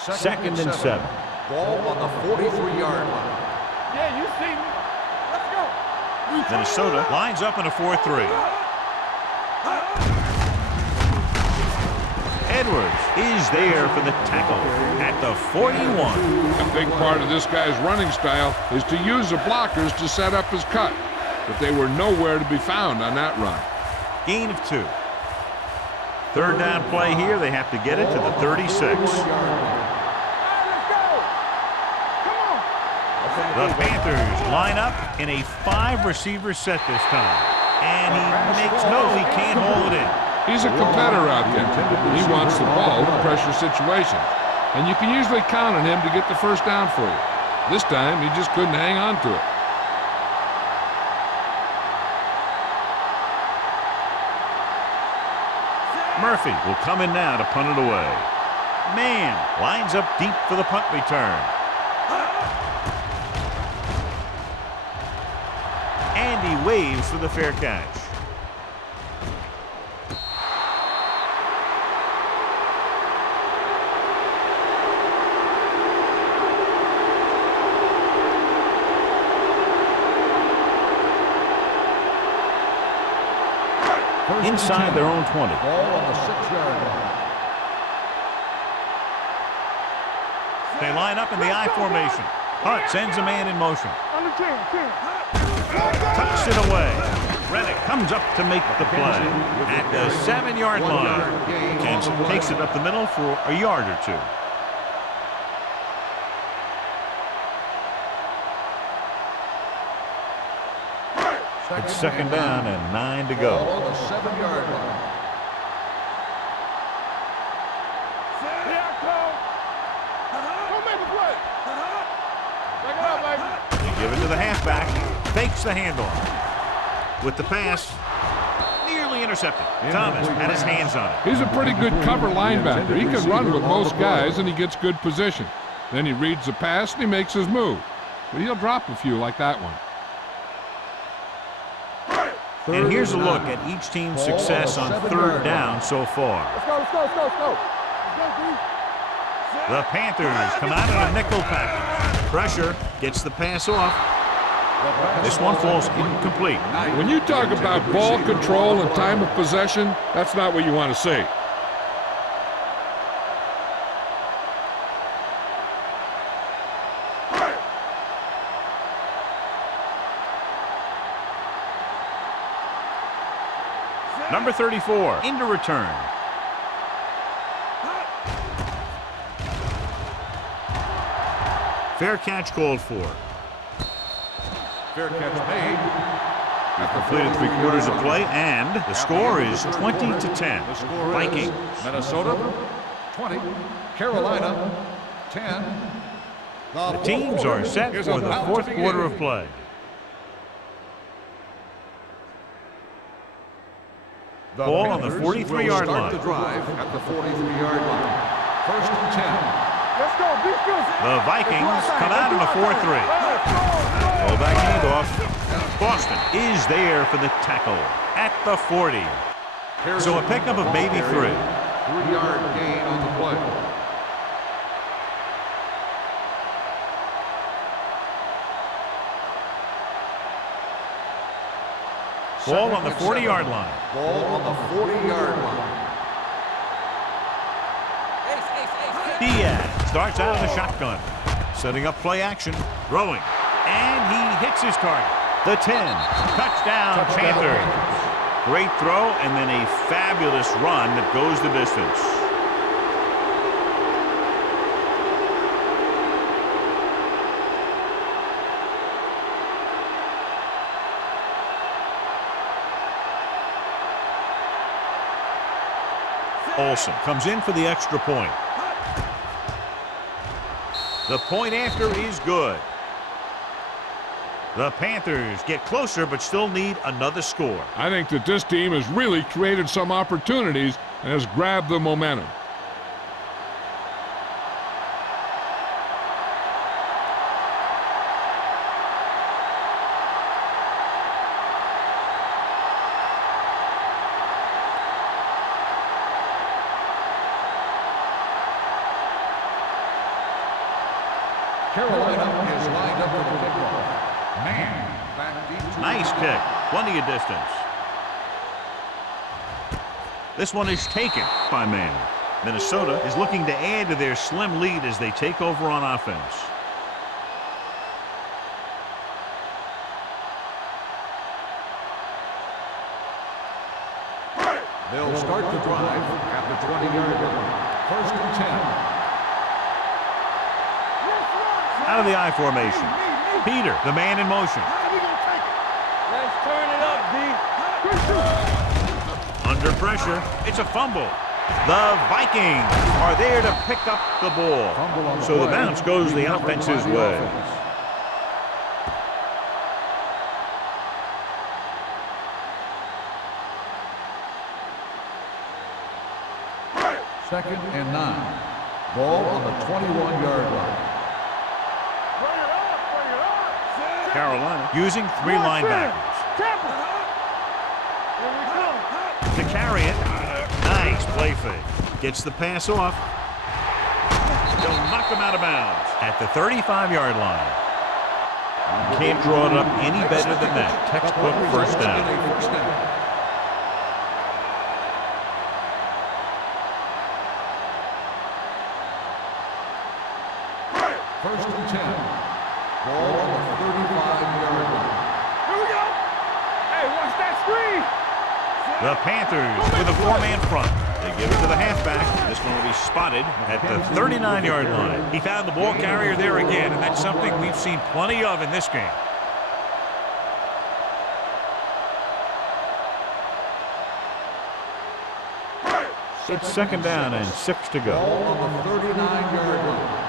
Second and 7. Ball on the 43-yard line. Yeah, you see me. Let's go. Minnesota lines up in a 4-3. Edwards is there for the tackle at the 41. A big part of this guy's running style is to use the blockers to set up his cut, but they were nowhere to be found on that run. Gain of 2. Third down play here. They have to get it to the 36. The Panthers line up in a 5-receiver set this time. And he can't hold it in. He's a competitor out there. He wants the ball in pressure situations. And you can usually count on him to get the first down for you. This time, he just couldn't hang on to it. Murphy will come in now to punt it away. Man lines up deep for the punt return. And he waves for the fair catch. Inside their own 20. Ball on the 6-yard line. They line up in the I formation. Hunt sends a man in motion. Under 10. Tucks it away. Reddick comes up to make the play at the 7-yard line. Jensen takes it up the middle for a yard or 2. It's second down and 9 to go. Ball on the 7-yard line. They give it to the halfback. Fakes the handoff. With the pass, nearly intercepted. Thomas had his hands on it. He's a pretty good cover linebacker. He can run with most guys, and he gets good position. Then he reads the pass, and he makes his move. But he'll drop a few like that one. And here's a look at each team's success on third down so far. Let's go. The Panthers come out in a nickel package. Pressure gets the pass off. This one falls incomplete. When you talk about ball control and time of possession, that's not what you want to see. Number 34 into return. Fair catch called for. Fair catch made. Completed 3/4 of play, and the score is 20-10. The score Vikings. is Minnesota 20, Carolina 10. The teams are set for the fourth quarter of play. Ball on the 43-yard line. The drive at the 43-yard line. First and 10. Let's go, defense. The Vikings come out in a 4-3. Fullback handoff. Boston is there for the tackle at the 40. So a pickup of maybe 3. 3-yard gain on the play. Ball on the 40-yard line. Ball on the 40-yard line. Diaz starts out in the shotgun. Setting up play action. Throwing. And he hits his target. The 10. Touchdown, Panthers. Great throw and then a fabulous run that goes the distance. Olsen comes in for the extra point. The point after is good. The Panthers get closer but still need another score. I think that this team has really created some opportunities and has grabbed the momentum. Carolina is lined up for the kickoff. Man, back deep. Nice kick. Plenty of distance. This one is taken by Man. Minnesota is looking to add to their slim lead as they take over on offense. Out of the I formation. Peter, the man in motion. Let's turn it up, D. Under pressure, it's a fumble. The Vikings are there to pick up the ball. So the bounce goes the offense's way. Second and 9. Ball on the 21-yard line. Carolina using 3 linebackers. To carry it. Nice play fake. Gets the pass off. They'll knock him out of bounds at the 35-yard line. Can't draw it up any better than that. Textbook first down. First and 10. Ball on the 35-yard line. Here we go. Hey, watch that screen. The Panthers with a 4-man front. They give it to the halfback. This one will be spotted at the 39-yard line. He found the ball carrier there again, and that's something we've seen plenty of in this game. It's second down and 6 to go. Ball on the 39-yard line.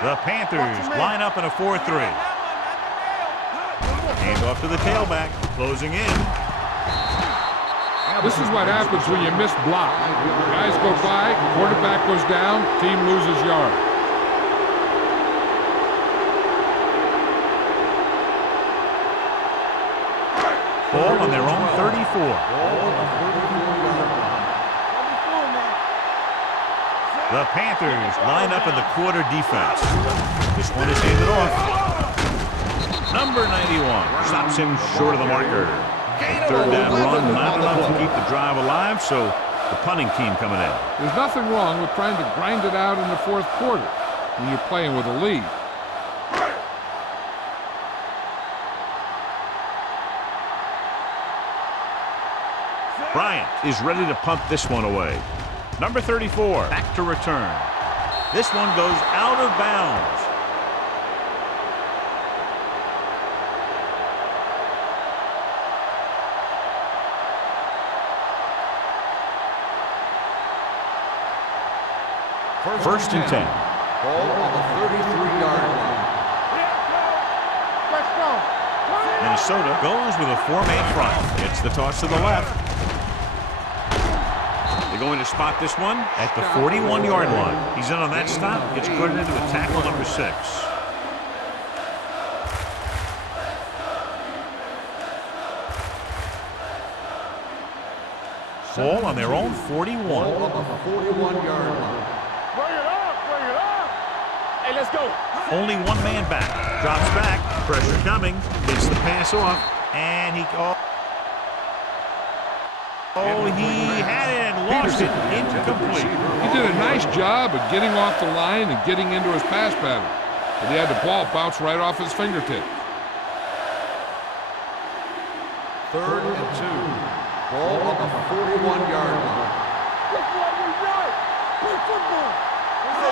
The Panthers line up in a 4-3. Hand off to the tailback, closing in. This is what happens when you miss block. Guys go by, quarterback goes down, team loses yard. Ball on their own 34. The Panthers line up in the quarter defense. This one is handed off. Number 91 stops him short of the marker. Third down run, not enough to keep the drive alive, so the punting team coming in. There's nothing wrong with trying to grind it out in the fourth quarter when you're playing with a lead. Bryant is ready to punt this one away. Number 34, back to return. This one goes out of bounds. First and 10. Ball on the 33-yard line. Minnesota goes with a 4-man front. It's the toss to the left. They're going to spot this one at the 41-yard line. He's in on that stop. Gets credited with tackle number 6. Ball on their own 41. Ball on the 41-yard line. Bring it up. Hey, let's go. Only one man back. Drops back. Pressure coming. Gets the pass off. And he... he had it and lost it. Incomplete. He did a nice job of getting off the line and getting into his pass pattern. But he had the ball bounce right off his fingertip. Third and 2. Ball on the 41-yard line.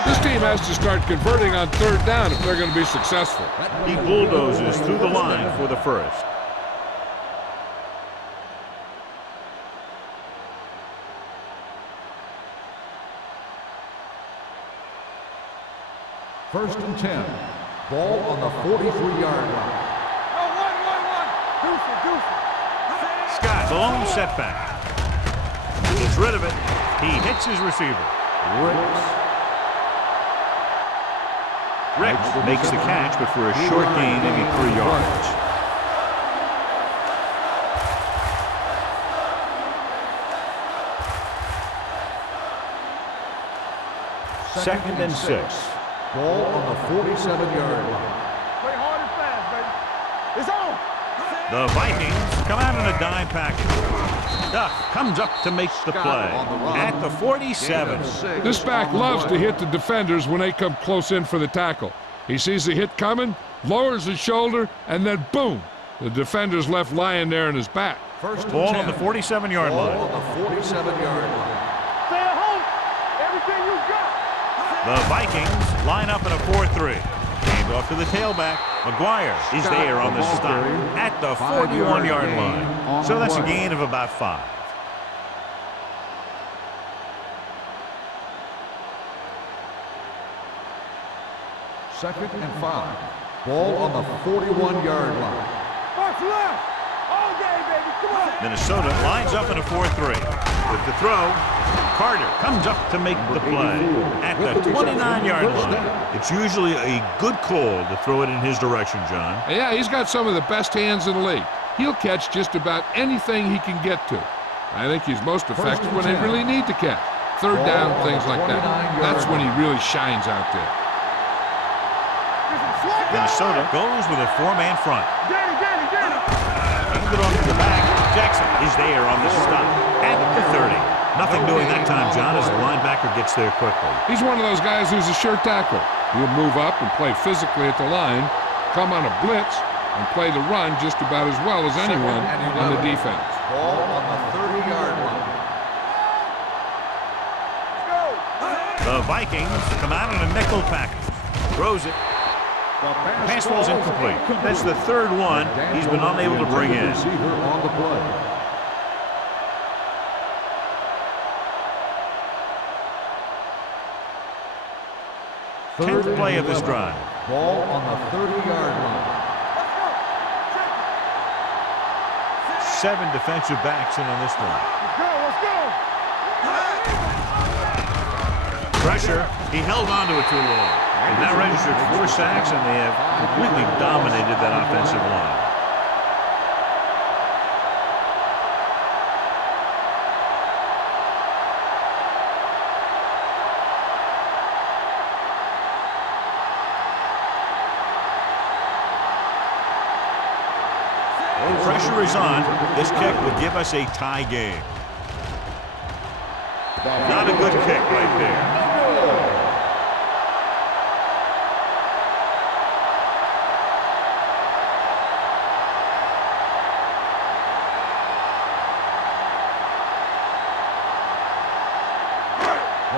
This team has to start converting on third down if they're going to be successful. He bulldozes through the line for the first. First and 10. Ball on the 43-yard line. Scott, the lone setback. He's rid of it. He hits his receiver. Ricks makes the catch, but for a short gain, maybe 3 yards. Second and 6. Ball on the 47-yard line. Play hard and fast, baby. It's on. The Vikings come out in a dime package. Duck comes up to make the play at the 47. This back loves to hit the defenders when they come close in for the tackle. He sees the hit coming, lowers his shoulder, and then boom, the defender's left lying there in his back. First Ball on the 47-yard line. Ball on the 47-yard line. Stay at home. Everything you got. The Vikings line up in a 4-3. Hand off to the tailback. McGuire is there on the stop at the 41-yard line. So that's a gain of about 5. Second and 5. Ball on the 41-yard line. March left. All day, baby. Come on. Minnesota lines up in a 4-3. With the throw, Carter comes up to make the play at the 29-yard line. It's usually a good call to throw it in his direction, John. Yeah, he's got some of the best hands in the league. He'll catch just about anything he can get to. I think he's most effective when they really need to catch. Third down, things like that. That's when he really shines out there. Minnesota goes with a 4-man front. Danny. Handed off to the back. Jackson is there on the stop at the 30. Nothing doing that time, John, as the linebacker gets there quickly. He's one of those guys who's a sure tackle. He'll move up and play physically at the line, come on a blitz, and play the run just about as well as anyone on the defense. Ball on the 30-yard line. The Vikings come out in a nickel package. Throws it. Pass ball's incomplete. That's the third one he's been unable to bring in. Receiver on the play. Tenth play of this drive. Ball on the 30-yard line. 7 defensive backs in on this one. Let's go. Pressure. He held on to it too long. They've now registered 4 sacks, and they have completely dominated that offensive line. When pressure is on, this kick would give us a tie game. Not a good kick right there.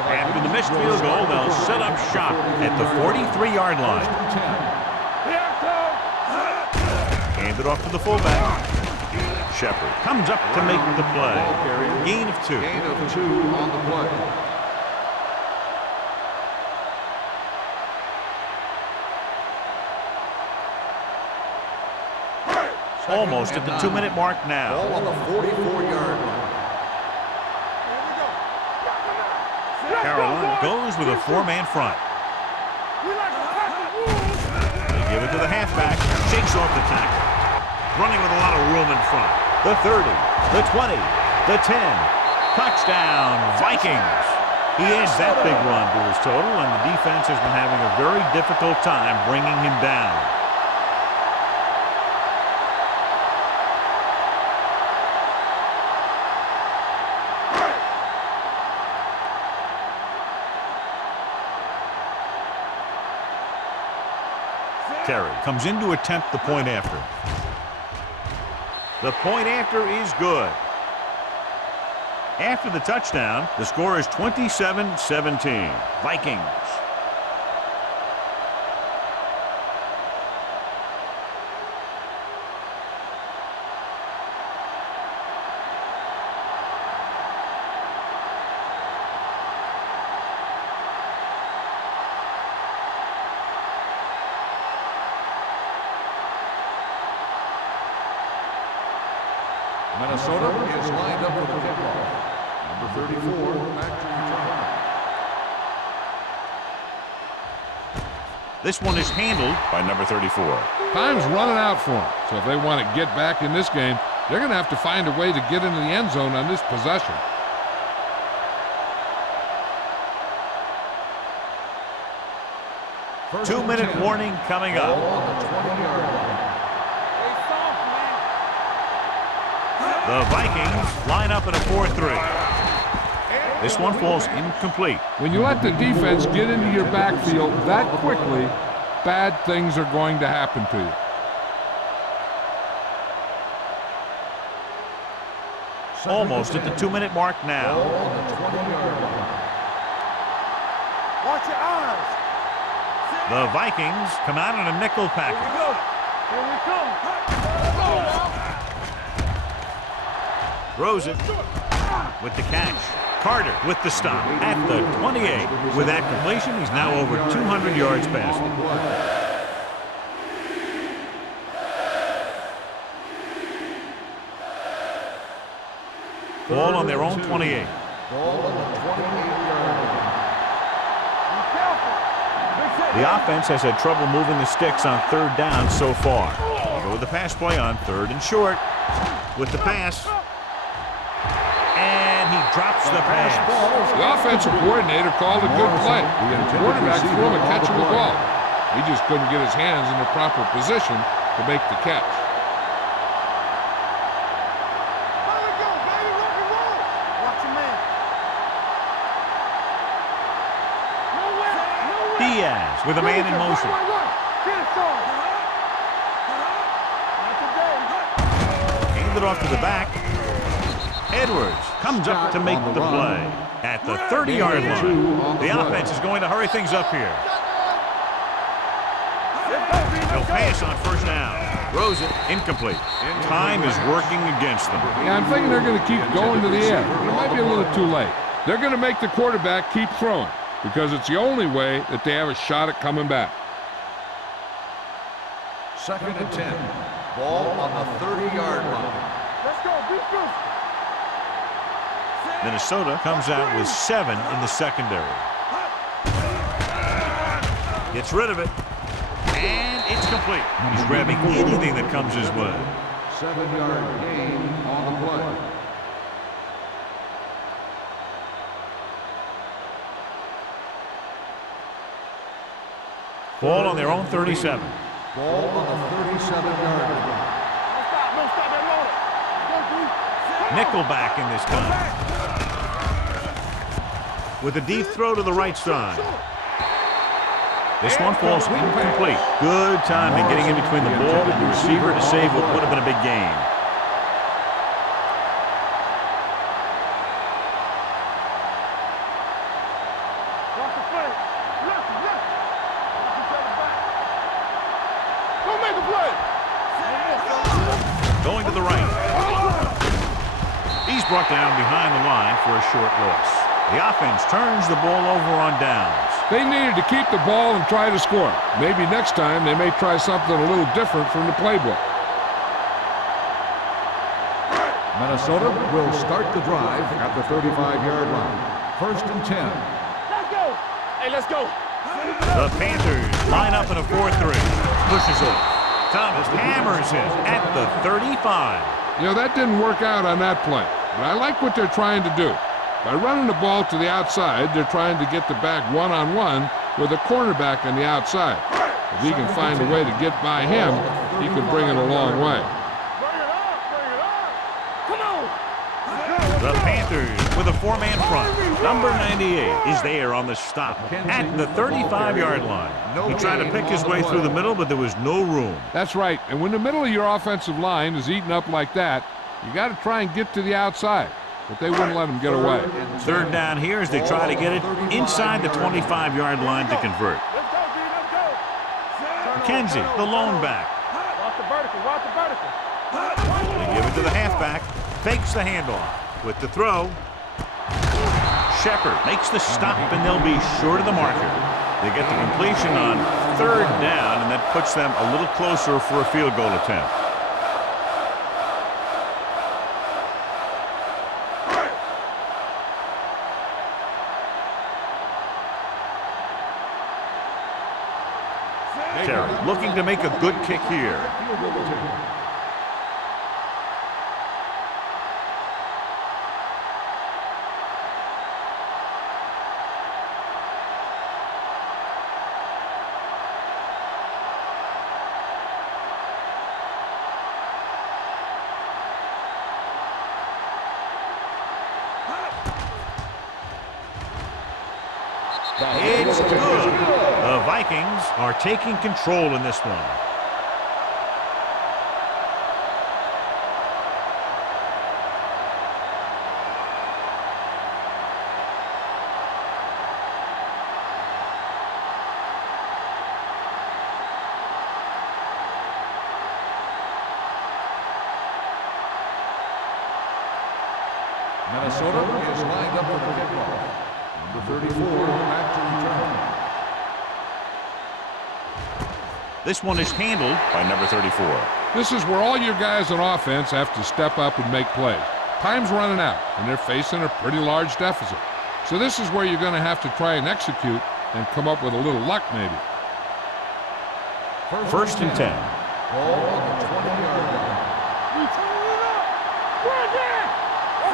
After the missed field goal, they'll set up shop at the 43-yard line. Handed off to the fullback. Shepard comes up to make the play. Gain of 2. Gain of 2 on the play. Almost at the 2-minute mark now. Ball on the 44-yard line. Carolina goes with a 4-man front. They give it to the halfback. Shakes off the tackle. Running with a lot of room in front. The 30, the 20, the 10. Touchdown, Vikings. He adds that big run to his total, and the defense has been having a very difficult time bringing him down. Terry comes in to attempt the point after. The point after is good. After the touchdown, the score is 27-17. Vikings. Minnesota is lined up for the kickoff. Number 34, back to return. This one is handled by number 34. Time's running out for them. So if they want to get back in this game, they're going to have to find a way to get into the end zone on this possession. Two-minute warning coming up. On the 20-yard line. The Vikings line up in a 4-3. This one falls incomplete. When you let the defense get into your backfield that quickly, bad things are going to happen to you. Almost at the 2-minute mark now. On the 20-yard line. Watch your eyes. The Vikings come out in a nickel Here we package. go. Here we come. Throws it with the catch. Carter with the stop at the 28. With that completion, he's now over 200 yards passing. Ball on their own 28. Ball on the 28-yard line. Be careful. Big hit. The offense has had trouble moving the sticks on third down so far. They go with the pass play on third and short. With the pass. And he drops the pass. The offensive coordinator called a good play. The quarterback threw him a catchable ball. He just couldn't get his hands in the proper position to make the catch. Here we go, baby. Rock and roll. Watch your man. Nowhere. Nowhere. Diaz with a man in motion. Run. Get it, son. Not today. Hand it off to the back. Edwards comes up to make the play at the 30-yard line. The offense is going to hurry things up here. They'll pass on first down. Throws it incomplete. Time is working against them. Yeah, I'm thinking they're going to keep going to the air. It might be a little too late. They're going to make the quarterback keep throwing because it's the only way that they have a shot at coming back. 2nd and 10. Ball on the 30-yard line. Let's go. Be good. Minnesota comes out with 7 in the secondary. Gets rid of it. And it's complete. He's grabbing anything that comes his way. 7-yard gain on the play. Ball on their own 37. Ball on the 37-yard line. Don't stop. Don't stop that motor. Go, D. Nickelback in this time. With a deep throw to the right side. This one falls incomplete. Good timing getting in between the ball and the receiver to save what would have been a big gain. Watch the play. Left. Watch each other back. Go make a play. Going to the right. He's brought down behind the line for a short loss. The offense turns the ball over on downs. They needed to keep the ball and try to score. Maybe next time they may try something a little different from the playbook. Minnesota will start the drive at the 35-yard line. 1st and 10. Let's go. Hey, let's go. The Panthers line up in a 4-3. Pushes off. Thomas hammers him at the 35. You know, that didn't work out on that play, but I like what they're trying to do. By running the ball to the outside, they're trying to get the back one-on-one with a cornerback on the outside. If he can find a way to get by him, he could bring it a long way. Bring it up. Bring it up. Come on. The Panthers with a 4-man front. Number 98 is there on the stop at the 35-yard line. He tried to pick his way through the middle, but there was no room. That's right, and when the middle of your offensive line is eaten up like that, you got to try and get to the outside. But they wouldn't let him get away. Third down here as they try to get it inside the 25-yard line to convert. Let's go, D. Let's go. McKenzie, the lone back. Watch the vertical. Watch the vertical. They give it to the halfback. Fakes the handoff. With the throw. Shepard makes the stop, and they'll be short of the marker. They get the completion on third down, and that puts them a little closer for a field goal attempt. Terry looking to make a good kick here. It's good. The Vikings are taking control in this one. Minnesota is lined up for the kickoff. Number 34 back to return. This one is handled by number 34. This is where all your guys on offense have to step up and make plays. Time's running out, and they're facing a pretty large deficit. So this is where you're going to have to try and execute and come up with a little luck, maybe. First and 10. Ball on the 20-yard line.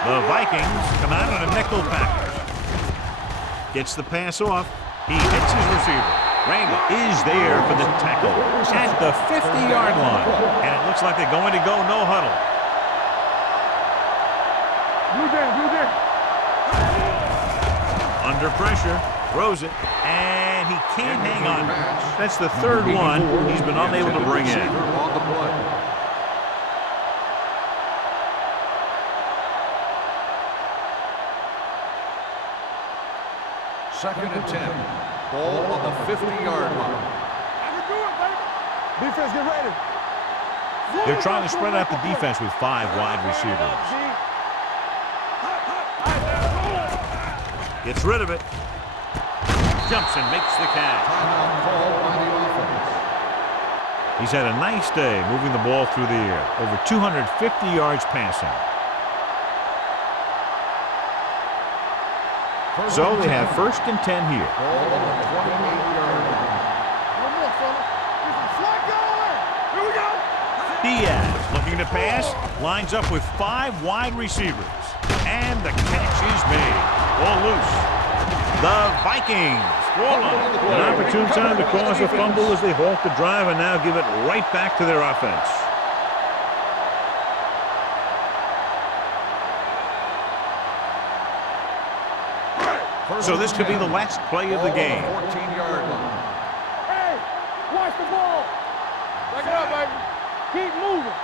The Vikings come out on a nickel package. Gets the pass off. He hits his receiver. Randall is there for the tackle at the 50-yard line. And it looks like they're going to go no huddle. Under pressure, throws it, and he can't hang on. That's the third one he's been unable to bring in. On the play. Second and 10. Ball on the 50-yard line. Defense, get ready. They're trying to spread out the defense with 5 wide receivers. Gets rid of it. Jumps and makes the catch. Timeout called by the offense. He's had a nice day moving the ball through the air. Over 250 yards passing. So they have first and 10 here. Ball on the 28-yard line. One more, fella. Slide going. Here we go. Diaz looking to pass. Lines up with 5 wide receivers. And the catch is made. Ball loose. The Vikings. An opportune time to cause a fumble as they halt the drive and now give it right back to their offense. So this could be the last play of the game. 14-yard line. Hey, watch the ball. Back it up, baby. Keep moving.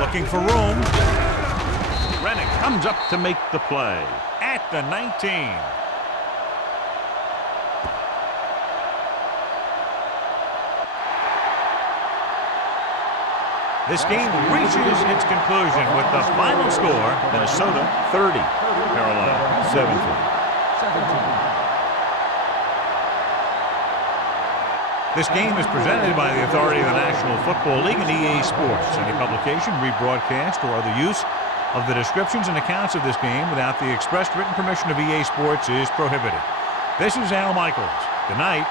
Looking for room. Rennick comes up to make the play at the 19. This game reaches its conclusion with the final score, Minnesota 30, Carolina 17. This game is presented by the authority of the National Football League and EA Sports. Any publication, rebroadcast, or other use of the descriptions and accounts of this game without the expressed written permission of EA Sports is prohibited. This is Al Michaels. Good night.